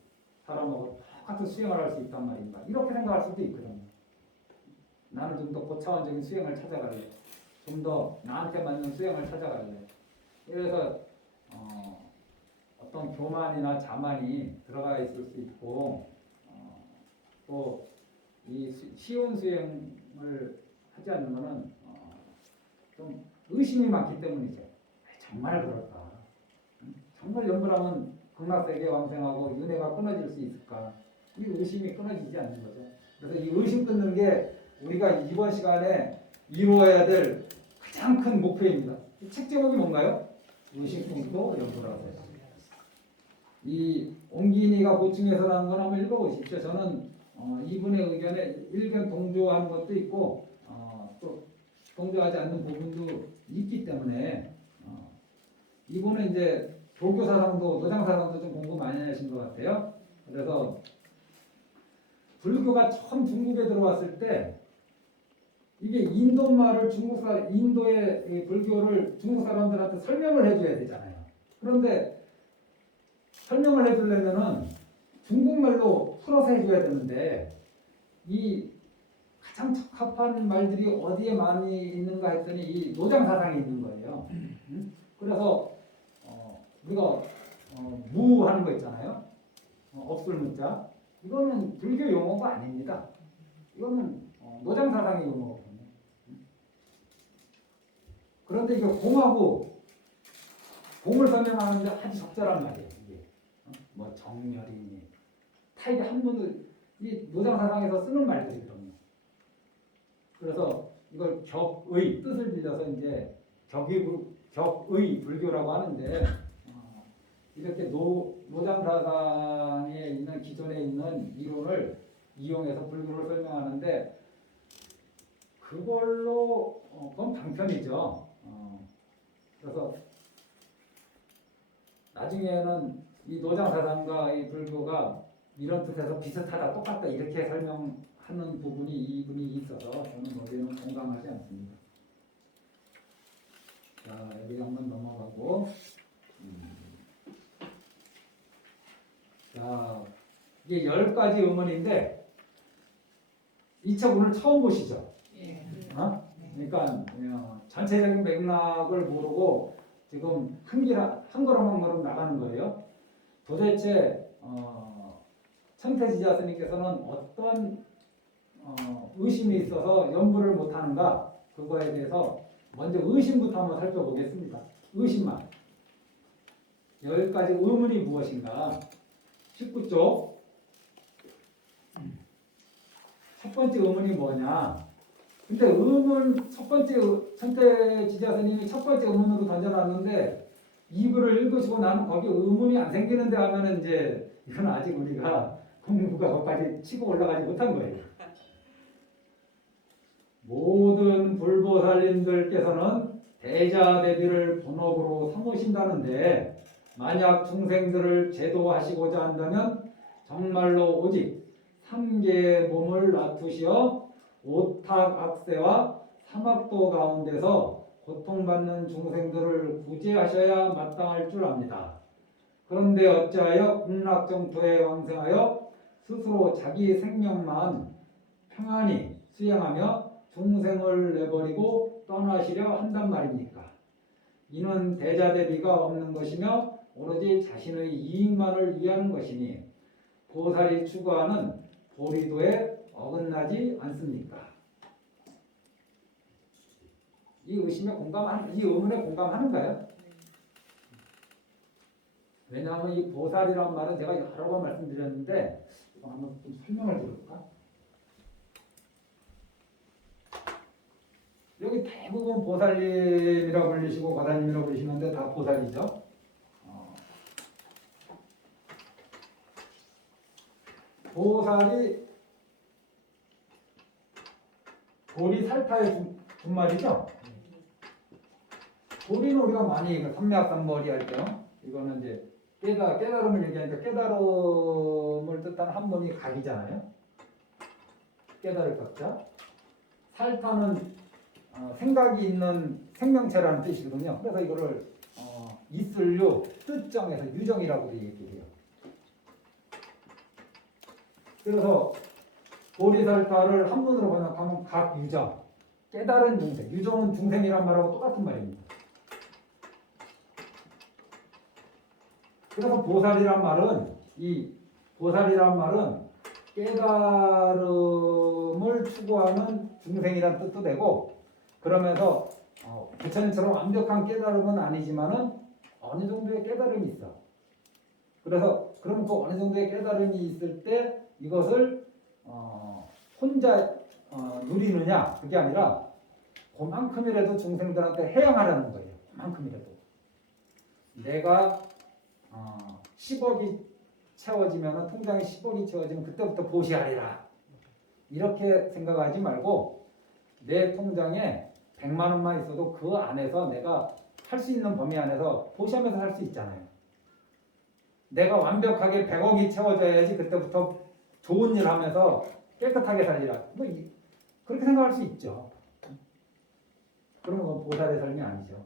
사람하고 똑같은 수행을 할 수 있단 말인가, 이렇게 생각할 수도 있거든요. 나는 좀 더 고차원적인 수행을 찾아갈래. 좀 더 나한테 맞는 수행을 찾아갈래. 그래서 어떤 교만이나 자만이 들어가 있을 수 있고, 또 이 쉬운 수행을 하지 않는 것은 좀 의심이 많기 때문이죠. 정말 그럴까? 정말 염불하면 극락세계 왕생하고 윤회가 끊어질 수 있을까? 이 의심이 끊어지지 않는 거죠. 그래서 이 의심 끊는 게 우리가 이번 시간에 이루어야 될 가장 큰 목표입니다. 이 책 제목이 뭔가요? 의심 끊고 염불하세요. 이 옹기니가 보충해서라는 건 한번 읽어보십시오. 저는 이분의 의견에 일견 동조하는 것도 있고 또 동조하지 않는 부분도 있기 때문에 이분은 이제 도교 사상도 노장 사상도 좀 공부 많이 하신 것 같아요. 그래서 불교가 처음 중국에 들어왔을 때 이게 인도 말을 인도의 불교를 중국 사람들한테 설명을 해줘야 되잖아요. 그런데 설명을 해주려면은 중국말로 풀어서 해줘야 되는데 이 가장 적합한 말들이 어디에 많이 있는가 했더니 이 노장 사상에 있는 거예요. 그래서 우리가 무 하는 거 있잖아요. 없을 무자. 이거는 불교 용어가 아닙니다. 이거는 노장 사상의 용어거든요. 그런데 이게 공하고 공을 설명하는데 아주 적절한 말이에요. 이게 뭐 정멸이니 타입이 한 번도 이 노장 사상에서 쓰는 말들이거든요. 그래서 이걸 격의 뜻을 빌려서 이제 격의 불교라고 하는데 이렇게 노장 사상에 있는 기존에 있는 이론을 이용해서 불교를 설명하는데 그걸로 그건 방편이죠. 그래서 나중에는 이 노장 사상과 이 불교가 이런 뜻에서 비슷하다, 똑같다 이렇게 설명하는 부분이 이분이 있어서 저는 거기에는 공감하지 않습니다. 자, 여기 한번 넘어가고. 자, 이게 10가지 의문인데 이 책 오늘 처음 보시죠? 예. 그러니까 전체적인 맥락을 모르고 지금 한 걸음 한 걸음 나가는 거예요. 도대체 천태지자 스님께서는 어떤 의심이 있어서 연불을 못하는가, 그거에 대해서 먼저 의심부터 한번 살펴보겠습니다. 의심만. 10가지 의문이 무엇인가? 19쪽 첫 번째 의문이 뭐냐? 근데 의문 첫 번째 천태지자 스님이 첫 번째 의문으로 던져놨는데 2부를 읽으시고 나면 거기 의문이 안 생기는데 하면은 이제 이건 아직 우리가 공부가 거기까지 치고 올라가지 못한 거예요. 모든 불보살님들께서는 대자대비를 본업으로 삼으신다는데 만약 중생들을 제도하시고자 한다면 정말로 오직 3개의 몸을 놔두시어 오탁악세와 사막도 가운데서 고통받는 중생들을 구제하셔야 마땅할 줄 압니다. 그런데 어찌하여 극락정토에 왕생하여 스스로 자기 생명만 평안히 수행하며 중생을 내버리고 떠나시려 한단 말입니까? 이는 대자대비가 없는 것이며 오로지 자신의 이익만을 위하는 것이니 보살이 추구하는 보리도에 어긋나지 않습니까? 이 의문에 공감하는가요? 왜냐하면 이 보살이라는 말은 제가 여러 번 말씀드렸는데 이거 한번 좀 설명을 드릴까? 여기 대부분 보살님이라고 불리시고 과다님이라고 불리시는데 다 보살이죠. 보살이 보리살타의 준말이죠. 보리는 우리가 많이 삼매합삼머리 할 때요. 이거는 이제 깨달음을 얘기하니까 깨달음을 뜻하는 한문이 각이잖아요. 깨달을 각자. 살타는 생각이 있는 생명체라는 뜻이거든요. 그래서 이거를 있을유 뜻정에서 유정이라고도 얘기해요. 그래서 보리살타를 한문으로 번역하면 각유정, 깨달은 중생. 유정은 중생이란 말하고 똑같은 말입니다. 그래서 보살이란 말은 깨달음을 추구하는 중생이란 뜻도 되고, 그러면서 부처님처럼 완벽한 깨달음은 아니지만은 어느 정도의 깨달음이 있어. 그래서 그럼 그 어느 정도의 깨달음이 있을 때 이것을 혼자 누리느냐, 그게 아니라 그만큼이라도 중생들한테 해양하라는 거예요. 그만큼이라도. 내가 10억이 채워지면, 통장에 10억이 채워지면 그때부터 보시하리라. 이렇게 생각하지 말고 내 통장에 100만 원만 있어도 그 안에서 내가 할 수 있는 범위 안에서 보시하면서 살 수 있잖아요. 내가 완벽하게 100억이 채워져야지 그때부터 좋은 일 하면서 깨끗하게 살리라. 그렇게 생각할 수 있죠. 그러면 그건 보살의 삶이 아니죠.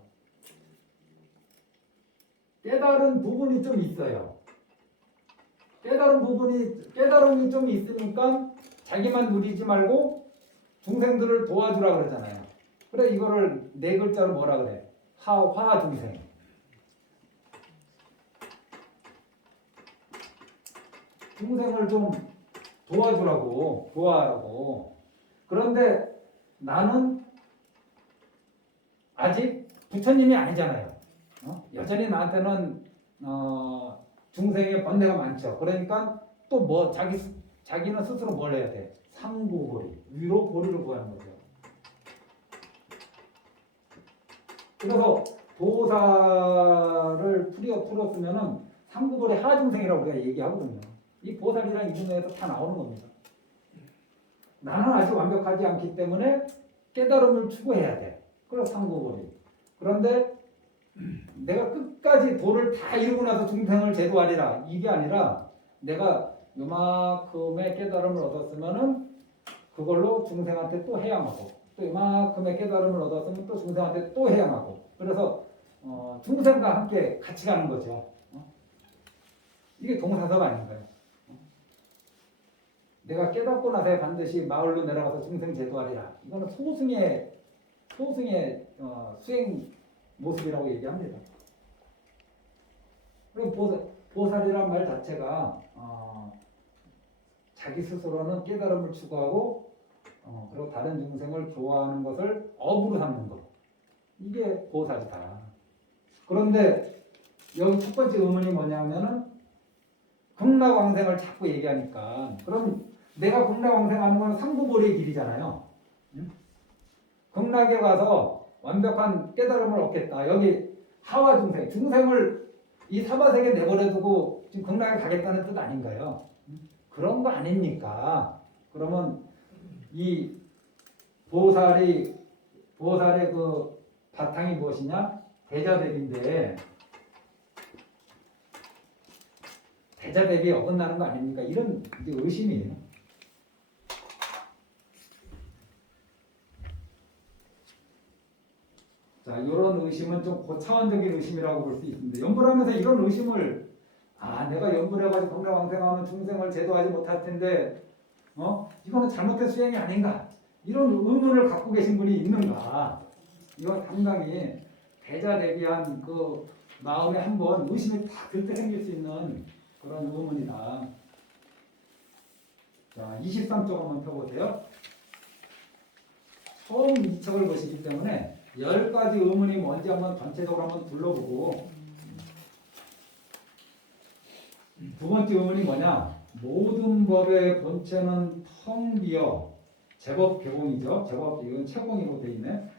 깨달은 부분이 좀 있어요. 깨달음이 좀 있으니까 자기만 누리지 말고 중생들을 도와주라 그러잖아요. 그래, 이거를 네 글자로 뭐라 그래? 화중생. 중생을 좀 도와주라고. 그런데 나는 아직 부처님이 아니잖아요. 여전히 나한테는 중생의 번뇌가 많죠. 그러니까 또 뭐 자기는 스스로 뭘 해야 돼? 상부보리, 위로 보리를 구하는 거죠. 그래서 보살을 풀었으면은 상부보리 하중생이라고 우리가 얘기하거든요. 이 보살이란 이중에서 다 나오는 겁니다. 나는 아직 완벽하지 않기 때문에 깨달음을 추구해야 돼. 그래서 상부보리. 그런데 내가 끝까지 도를 다 이루고 나서 중생을 제도하리라. 이게 아니라 내가 요만큼의 깨달음을 얻었으면은 그걸로 중생한테 또 해양하고, 또 요만큼의 깨달음을 얻었으면 또 중생한테 또 해양하고. 그래서 중생과 함께 같이 가는 거죠. 이게 동사섭 아닌가요? 내가 깨닫고 나서 반드시 마을로 내려가서 중생 제도하리라. 이거는 소승의 수행 모습이라고 얘기합니다. 그리고 보살이란 말 자체가 자기 스스로는 깨달음을 추구하고 그리고 다른 중생을 좋아하는 것을 업으로 삼는 것. 이게 보살이다. 그런데 여기 첫 번째 의문이 뭐냐면은 극락왕생을 자꾸 얘기하니까, 그럼 내가 극락왕생하는 건 상부보리의 길이잖아요. 극락에 가서 완벽한 깨달음을 얻겠다. 여기 하와 중생을 이 사바세계에 내버려두고 지금 극락에 가겠다는 뜻 아닌가요? 그런 거 아닙니까? 그러면 이 보살의 그 바탕이 무엇이냐? 대자대비인데, 대자대비에 어긋나는 거 아닙니까? 이런 이제 의심이에요. 자, 이런 의심은 좀 고차원적인 의심이라고 볼 수 있습니다. 연불 하면서 이런 의심을, 내가 연불해가지고 극락왕생하면 중생을 제도하지 못할 텐데, 이거는 잘못된 수행이 아닌가? 이런 의문을 갖고 계신 분이 있는가? 이건 상당히 대자대비한 그 마음에 한번 의심이 딱 들 때 생길 수 있는 그런 의문이다. 자, 23쪽 한번 펴보세요. 처음 이 척을 보시기 때문에 10가지 의문이 뭔지 한번 전체적으로 한번 둘러보고, 두 번째 의문이 뭐냐? 모든 법의 본체는 텅 비어 제법 개공이죠. 제법 이건 채공이라고 돼 있네.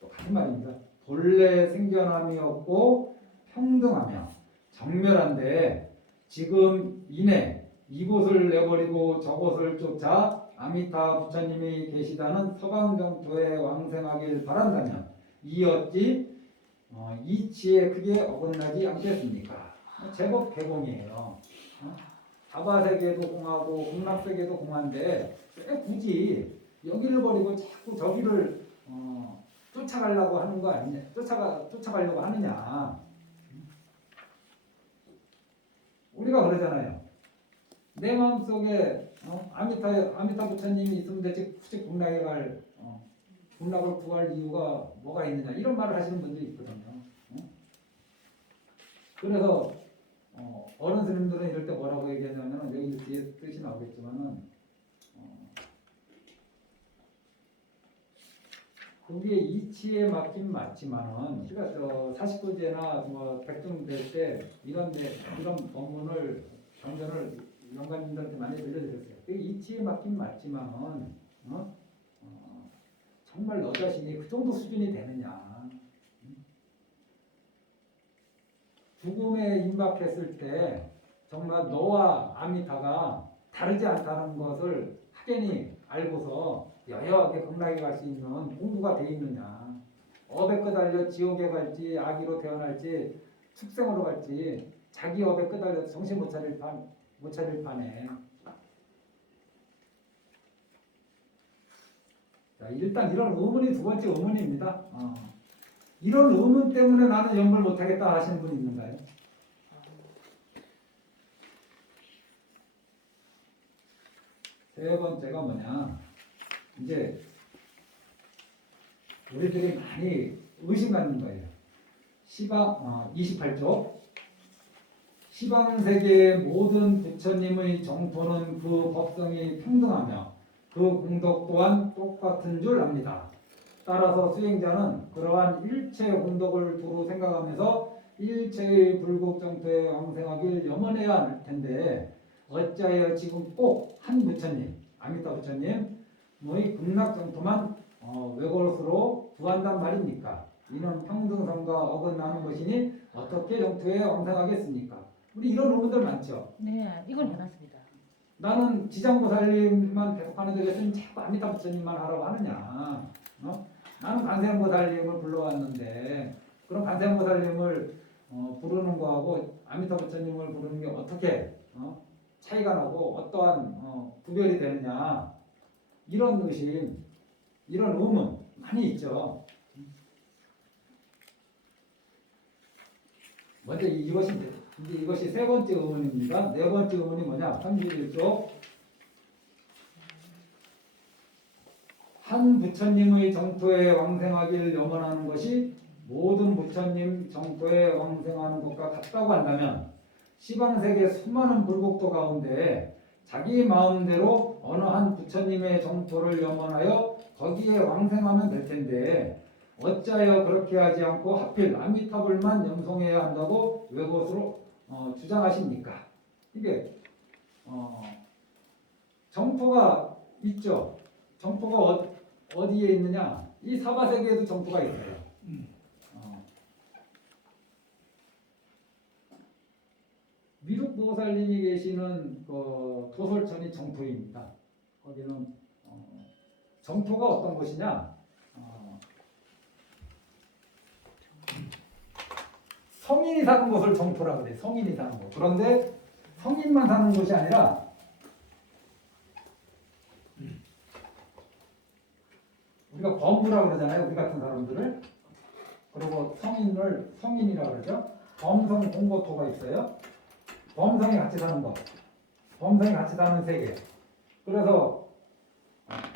또 같은 말입니다. 본래 생겨남이 없고 평등하며 정멸한데 지금 이내 이곳을 내버리고 저곳을 쫓아 아미타 부처님이 계시다는 서방 정토에 왕생하길 바란다면 이 어찌 이치에 크게 어긋나지 않겠습니까? 제법 개공이에요. 사바세계도 공하고 공락세계도 공한데 왜 굳이 여기를 버리고 자꾸 저기를 쫓아가려고 하는 거 아니냐? 쫓아가려고 하느냐? 우리가 그러잖아요. 내 마음속에 아미타 부처님이 있으면 되지 굳이 공락을 구할 이유가 뭐가 있느냐? 이런 말을 하시는 분들이 있거든요. 그래서 어른 스님들은 이럴 때 뭐라고 얘기하냐면 여기 뒤에 뜻이 나오겠지만은 그게 이치에 맞긴 맞지만은 우리가 저 49제나 뭐 백중될 때 이런 법문을 강전을 영감님들한테 많이 들려드렸어요. 그게 이치에 맞긴 맞지만은 정말 너 자신이 그 정도 수준이 되느냐? 죽음에 임박했을 때 정말 너와 아미타가 다르지 않다는 것을 확연히 알고서 여여하게 극락에 갈 수 있는 공부가 돼 있느냐. 업에 끄달려 지옥에 갈지 아기로 태어날지 축생으로 갈지 자기 업에 끄달려 정신 못 차릴 판에. 자, 일단 이런 의문이 두 번째 의문입니다. 이런 의문 때문에 나는 연불 못하겠다 하시는 분 있는가요? 세 번째가 뭐냐? 이제 우리들이 많이 의심하는 거예요. 28쪽 시방세계의 모든 부처님의 정토는 그 법성이 평등하며 그 공덕 또한 똑같은 줄 압니다. 따라서 수행자는 그러한 일체의 공덕을 두루 생각하면서 일체의 불국정토에 왕생하길 염원해야 할 텐데 어찌하여 지금 꼭 한 부처님, 아미타 부처님의 극락정토만 외골수로 구한단 말입니까? 이는 평등성과 어긋나는 것이니 어떻게 정토에 왕생하겠습니까? 우리 이런 의문들 많죠? 네, 이건 해놨습니다. 나는 지장보살님만 계속 하는데 왜 스님 자꾸 아미타 부처님만 하라고 하느냐? 나는 관세음보살님을 불러왔는데 그럼 관세음보살님을 부르는 거하고 아미타 부처님을 부르는 게 어떻게 차이가 나고 어떠한 구별이 되느냐? 이런 의심, 이런 의문 많이 있죠. 먼저 이것이 세 번째 의문입니다. 네 번째 의문이 뭐냐? 31쪽 한 부처님의 정토에 왕생하길 염원하는 것이 모든 부처님 정토에 왕생하는 것과 같다고 한다면 시방세계 수많은 불국토 가운데 자기 마음대로 어느 한 부처님의 정토를 염원하여 거기에 왕생하면 될 텐데 어찌하여 그렇게 하지 않고 하필 아미타불만 염송해야 한다고 외것으로 주장하십니까? 이게 정토가 있죠. 정토가 어디에 있느냐? 이 사바세계에도 정토가 있어요. 미륵보살님이 계시는 도솔천이 정토입니다. 거기는 정토가 어떤 곳이냐? 성인이 사는 곳을 정토라고 그래요. 성인이 사는 곳. 그런데 성인만 사는 곳이 아니라 우리가 범부라고 그러잖아요. 우리 같은 사람들을. 그리고 성인을 성인이라고 그러죠. 범성 공고토가 있어요. 범성이 같이 사는 것. 범성이 같이 사는 세계. 그래서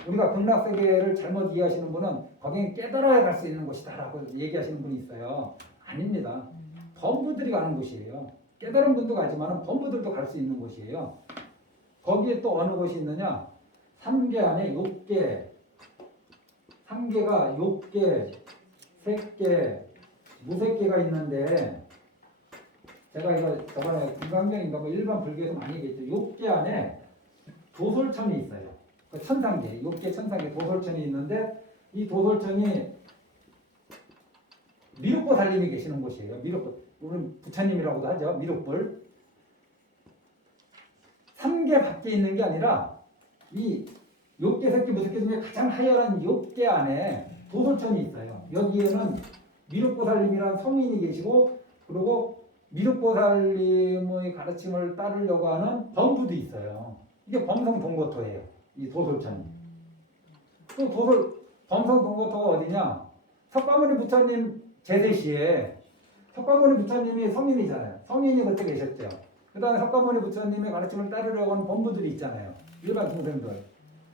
우리가 극락세계를 잘못 이해하시는 분은 거기는 깨달아야 갈 수 있는 곳이다 라고 얘기하시는 분이 있어요. 아닙니다. 범부들이 가는 곳이에요. 깨달은 분도 가지만 범부들도 갈 수 있는 곳이에요. 거기에 또 어느 곳이 있느냐? 3계 안에 6계. 3계가 6계 색계, 무색계가 있는데 제가 이거 저번에 금강경인가 뭐 일반 불교에서 많이 얘기했죠. 욕계 안에 도솔천이 있어요. 그 천상계, 욕계 천상계 도솔천이 있는데 이 도솔천이 미륵보살님이 계시는 곳이에요. 우리 부처님이라고도 하죠. 미륵불. 3계 밖에 있는 게 아니라 이 욕계, 색계, 무색계 중에 가장 하열한 욕계 안에 도솔천이 있어요. 여기에는 미륵보살님이라는 성인이 계시고 그리고 미륵보살님의 가르침을 따르려고 하는 범부도 있어요. 이게 범성동고토예요. 이 도솔천이. 그 범성동고토가 어디냐? 석가모니 부처님 제세시에 석가모니 부처님이 성인이잖아요. 성인이 그때 계셨죠. 그 다음에 석가모니 부처님의 가르침을 따르려고 하는 범부들이 있잖아요. 일반 중생들.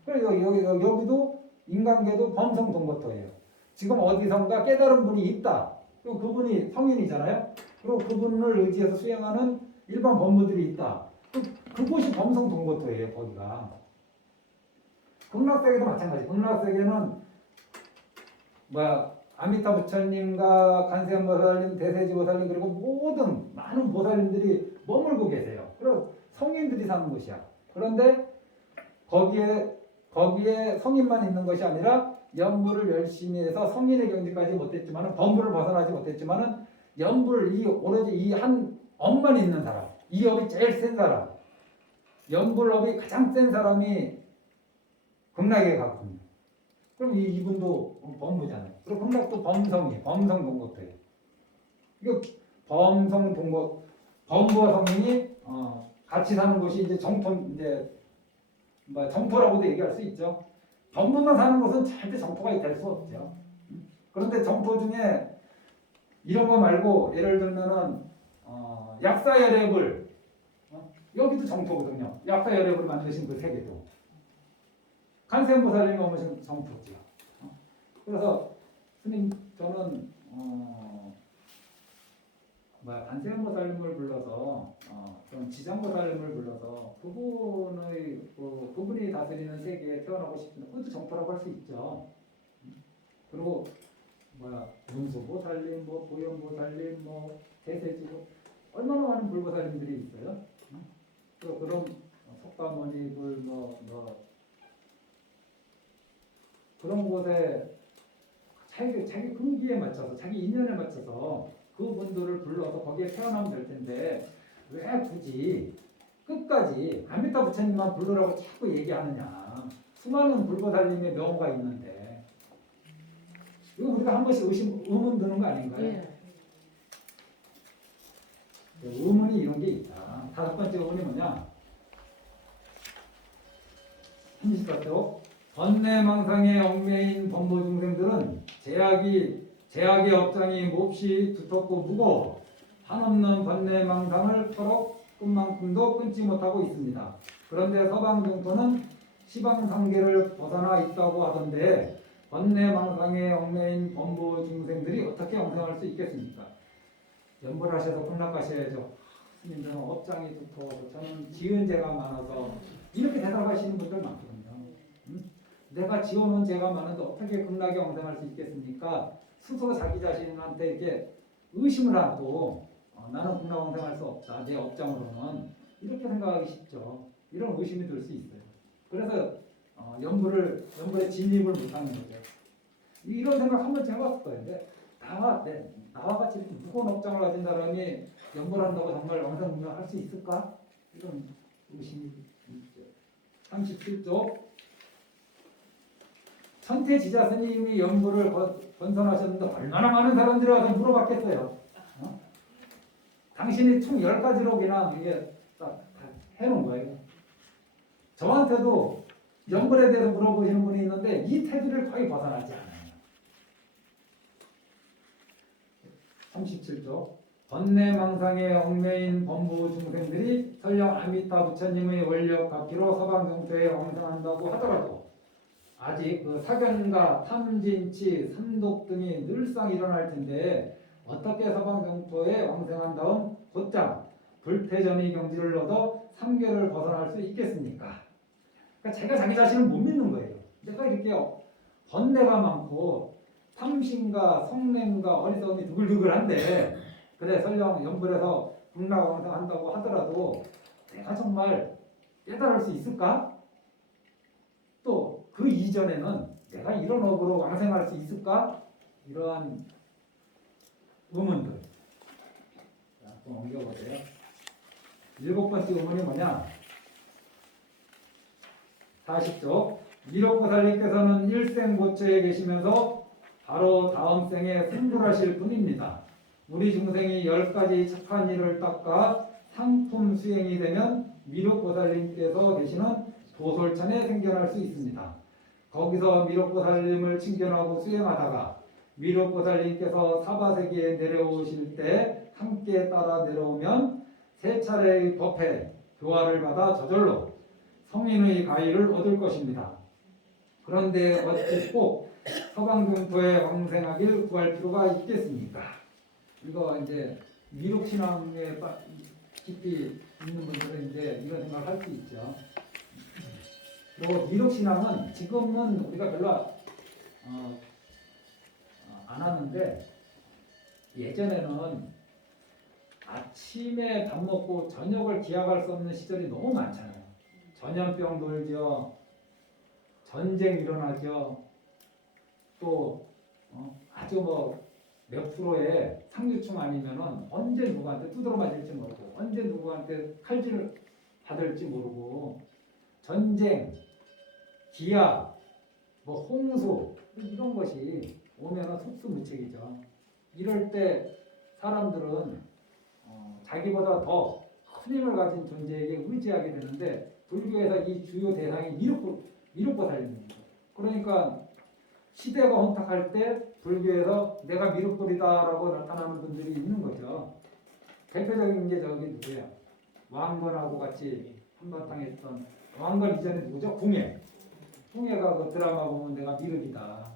그래서 여기도 인간계도 범성동고토예요. 지금 어디선가 깨달은 분이 있다. 그리고 그분이 성인이잖아요. 그리고 그분을 의지해서 수행하는 일반 범부들이 있다. 그곳이 범성동고토예요. 거기가. 극락세계도 마찬가지. 극락세계는 아미타 부처님과 간세음보살님, 대세지보살님 그리고 모든 많은 보살님들이 머물고 계세요. 그리고 성인들이 사는 곳이야. 그런데 거기에 성인만 있는 것이 아니라 연불을 열심히 해서 성인의 경지까지 못했지만은 범부를 벗어나지 못했지만은 오로지 이 한 업만 있는 사람, 이 업이 제일 센 사람, 연불업이 가장 센 사람이 극락에 가거든요. 그럼 이분도 범부잖아요. 그리고 극락도 범성동고토예요. 이거 범부와 성인이 같이 사는 곳이 이제 정토라고도 얘기할 수 있죠. 범부만 사는 곳은 절대 정토가 될 수 없죠. 그런데 정토 중에 이런 거 말고 예를 들면은 약사열애불 여기도 정토거든요. 약사열애불을 만드신 그 세계도 간세음보살님이 오신 정토죠. 그래서 스님 저는 간세음보살님을 불러서 좀 지장보살님을 불러서 그분이 다스리는 세계에 태어나고 싶은데 그것도 정토라고 할 수 있죠. 그리고 문수보살님, 보현보살님, 대세지보 얼마나 많은 불보살님들이 있어요. 또 그런 석가모니불 그런 곳에 자기 근기에 맞춰서 자기 인연에 맞춰서 그분들을 불러서 거기에 태어나면 될 텐데 왜 굳이 끝까지 아미타 부처님만 부르라고 자꾸 얘기하느냐. 수많은 불보살님의 명호가 있는데 이거 우리가 한 번씩 의문 드는 거 아닌가요? 예. 의문이 이런 게 있다. 5번째 의문이 뭐냐? 30번째로 번뇌망상의 얽매인 범보 중생들은 제약의 업장이 몹시 두텁고 무거워 한없는 번뇌망상을 털어 끝만큼도 끊지 못하고 있습니다. 그런데 서방정토는 시방상계를 벗어나 있다고 하던데 번뇌망상의 얽매인 범보 중생들이 어떻게 영생할 수 있겠습니까? 연불하셔서 극락가셔야죠. 스님 저는 업장이 두터워서 저는 지은 죄가 많아서 이렇게 대답하시는 분들 많거든요. 내가 지어놓은 죄가 많은데 어떻게 극락에 영생할 수 있겠습니까? 스스로 자기 자신한테 이렇게 의심을 하고 나는 극락 영생할 수 없다. 내 업장으로는 이렇게 생각하기 쉽죠. 이런 의심이 들 수 있어요. 그래서 연불에 진입을 못하는 거죠. 이런 생각 한 번쯤 해봤을 거예요. 근데 나와 같이 이렇게 무거운 업장을 가진 사람이 연불한다고 정말 영생할 수 있을까? 이런 의심이 있죠. 37조 천태지자 스님이 연불을 건선하셨는데 얼마나 많은 사람들이 와서 물어봤겠어요. 당신이 총 10가지로 그냥 이게 딱 해놓은 거예요. 저한테도 연불에 대해서 물어보시는 분이 있는데 이 테두리를 거의 벗어나지 않아요. 37조 번뇌망상의 얽매인 범부 중생들이 설령 아미타 부처님의 원력 갚기로 서방정토에 왕생한다고 하더라도 아직 그 사견과 탐진치, 삼독 등이 늘상 일어날 텐데 어떻게 서방정토에 왕생한 다음 곧장 불태전의 경지를 얻어 삼계를 벗어날 수 있겠습니까? 그러니까 제가 자기 자신을 못 믿는 거예요. 내가 이렇게 번뇌가 많고 탐심과 성냄과 어리석음이 두글두글한데 그래 설령 연불에서 극락왕상 한다고 하더라도 내가 정말 깨달을 수 있을까? 또 그 이전에는 내가 이런 업으로 왕생할 수 있을까? 이러한 의문들. 자, 좀 옮겨보세요. 7번째 의문이 뭐냐? 40쪽. 미륵보살님께서는 일생고처에 계시면서 바로 다음 생에 승불하실 분입니다. 우리 중생이 10가지 착한 일을 닦아 상품 수행이 되면 미륵보살님께서 계시는 도솔천에 생겨날 수 있습니다. 거기서 미륵보살님을 칭견하고 수행하다가 미륵보살님께서 사바세계에 내려오실 때 함께 따라 내려오면 세 차례의 법회 교화를 받아 저절로 성인의 가위를 얻을 것입니다. 그런데 어찌 꼭 서방중토에 왕생하길 구할 필요가 있겠습니까? 이거 이제 미륵신앙에 깊이 있는 분들은 이제 이런 생각을 할 수 있죠. 그리고 미륵신앙은 지금은 우리가 별로 안 하는데 예전에는 아침에 밥 먹고 저녁을 기약할 수 없는 시절이 너무 많잖아요. 전염병 돌죠. 전쟁 일어나죠. 또 아주 몇 프로의 상류층 아니면은 언제 누구한테 두드러 맞을지 모르고 언제 누구한테 칼질을 받을지 모르고 전쟁, 기아, 홍수 이런 것이 오면은 속수무책이죠. 이럴 때 사람들은 자기보다 더 큰 힘을 가진 존재에게 의지하게 되는데 불교에서 이 주요 대상이 미륵보살입니다. 그러니까 시대가 혼탁할 때 불교에서 내가 미륵불이다라고 나타나는 분들이 있는 거죠. 대표적인 게 저기 누구야? 왕건하고 같이 한바탕에 있던 왕건 이전에 누구죠? 궁예. 궁예가 그 드라마 보면 내가 미륵이다.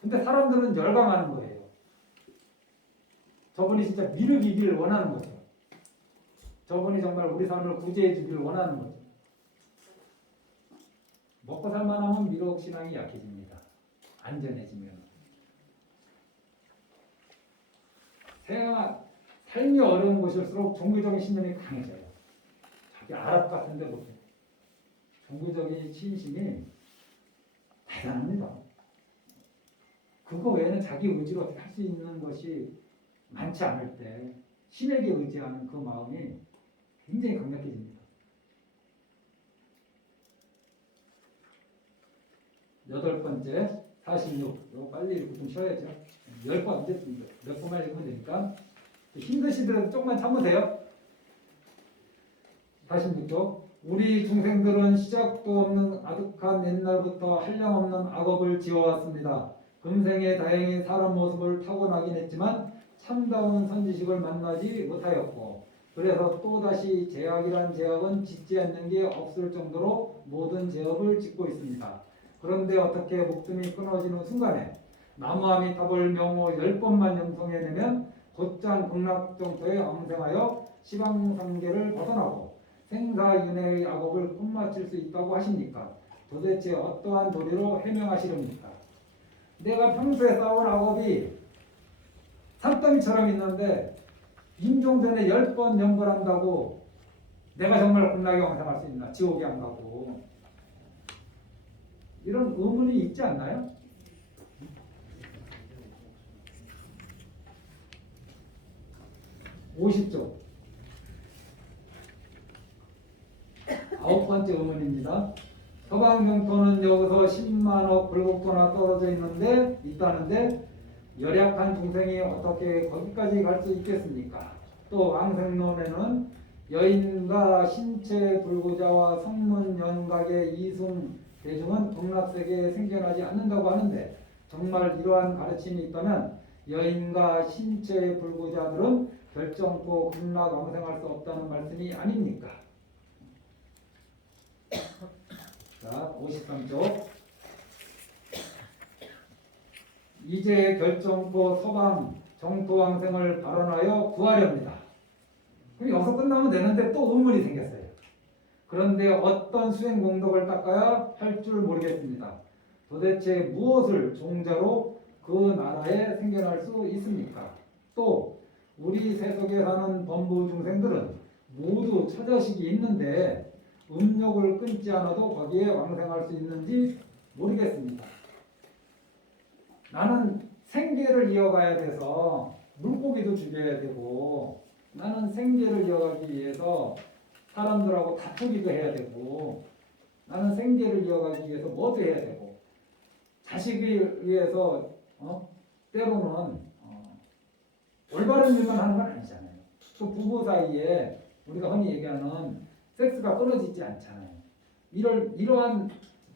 근데 사람들은 열광하는 거예요. 저분이 진짜 미륵이길 원하는 거죠. 저분이 정말 우리 삶을 구제해 주기를 원하는 거죠. 먹고 살만하면 미륵신앙이 약해집니다. 안전해지면. 삶이 어려운 곳일수록 종교적인 신념이 강해져요. 자기 아랍 같은 데 보세요. 종교적인 신심이 대단합니다. 그거 외에는 자기 의지로 할 수 있는 것이 많지 않을 때 신에게 의지하는 그 마음이 굉장히 강력해집니다. 8번째 46. 이거 빨리 읽고 좀 쉬어야죠. 10번 이제 몇 번만 읽으면 되니까 힘드시더라도 조금만 참으세요. 46쪽. 우리 중생들은 시작도 없는 아득한 옛날부터 한량없는 악업을 지어왔습니다. 금생에 다행히 사람 모습을 타고나긴 했지만 참다운 선지식을 만나지 못하였고 그래서 또다시 제약이란 제약은 짓지 않는 게 없을 정도로 모든 제업을 짓고 있습니다. 그런데 어떻게 목숨이 끊어지는 순간에 나무아미타불 명호 10번만 염송해내면 곧장 극락정토에 왕생하여 시방상계를 벗어나고 생사윤회의 악업을 끝마칠 수 있다고 하십니까? 도대체 어떠한 도리로 해명하시렵니까? 내가 평소에 쌓은 악업이 산더미처럼 있는데 임종전에 10번 연벌한다고 내가 정말 극락에 왕생할 수 있나? 지옥에 안 가고 이런 의문이 있지 않나요? (50쪽) 9번째 의문입니다. 서방경토는 여기서 10만억 불국토나 떨어져 있다는데 열약한 중생이 어떻게 거기까지 갈 수 있겠습니까? 또 왕생론에는 여인과 신체 불구자와 성문 연각의 이승 대중은 극락세계에 생겨나지 않는다고 하는데 정말 이러한 가르침이 있다면 여인과 신체 불구자들은 결정코 극락 왕생할 수 없다는 말씀이 아닙니까? 자, 53쪽. 이제 결정코 서방 정토왕생을 발언하여 구하렵니다. 그럼 여기서 끝나면 되는데 또 의문이 생겼어요. 그런데 어떤 수행 공덕을 닦아야 할 줄 모르겠습니다. 도대체 무엇을 종자로 그 나라에 생겨날 수 있습니까? 또 우리 세속에 사는 범부 중생들은 모두 처자식이 있는데 음욕을 끊지 않아도 거기에 왕생할 수 있는지 모르겠습니다. 나는 생계를 이어가야 돼서 물고기도 죽여야 되고, 나는 생계를 이어가기 위해서 사람들하고 다투기도 해야 되고, 나는 생계를 이어가기 위해서 뭐도 해야 되고, 자식을 위해서 때로는 올바른 일만 하는 건 아니잖아요. 또 부부 사이에 우리가 흔히 얘기하는 섹스가 끊어지지 않잖아요. 이러한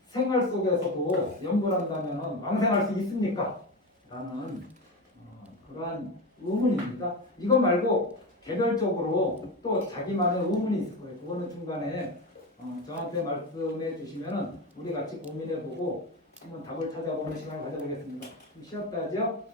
생활 속에서도 연불한다면 왕생할 수 있습니까? 라는 그러한 의문입니다. 이거 말고 개별적으로 또 자기만의 의문이 있을 거예요. 그거는 중간에 저한테 말씀해 주시면 우리 같이 고민해보고 한번 답을 찾아보는 시간을 가져보겠습니다. 쉬었다 하죠?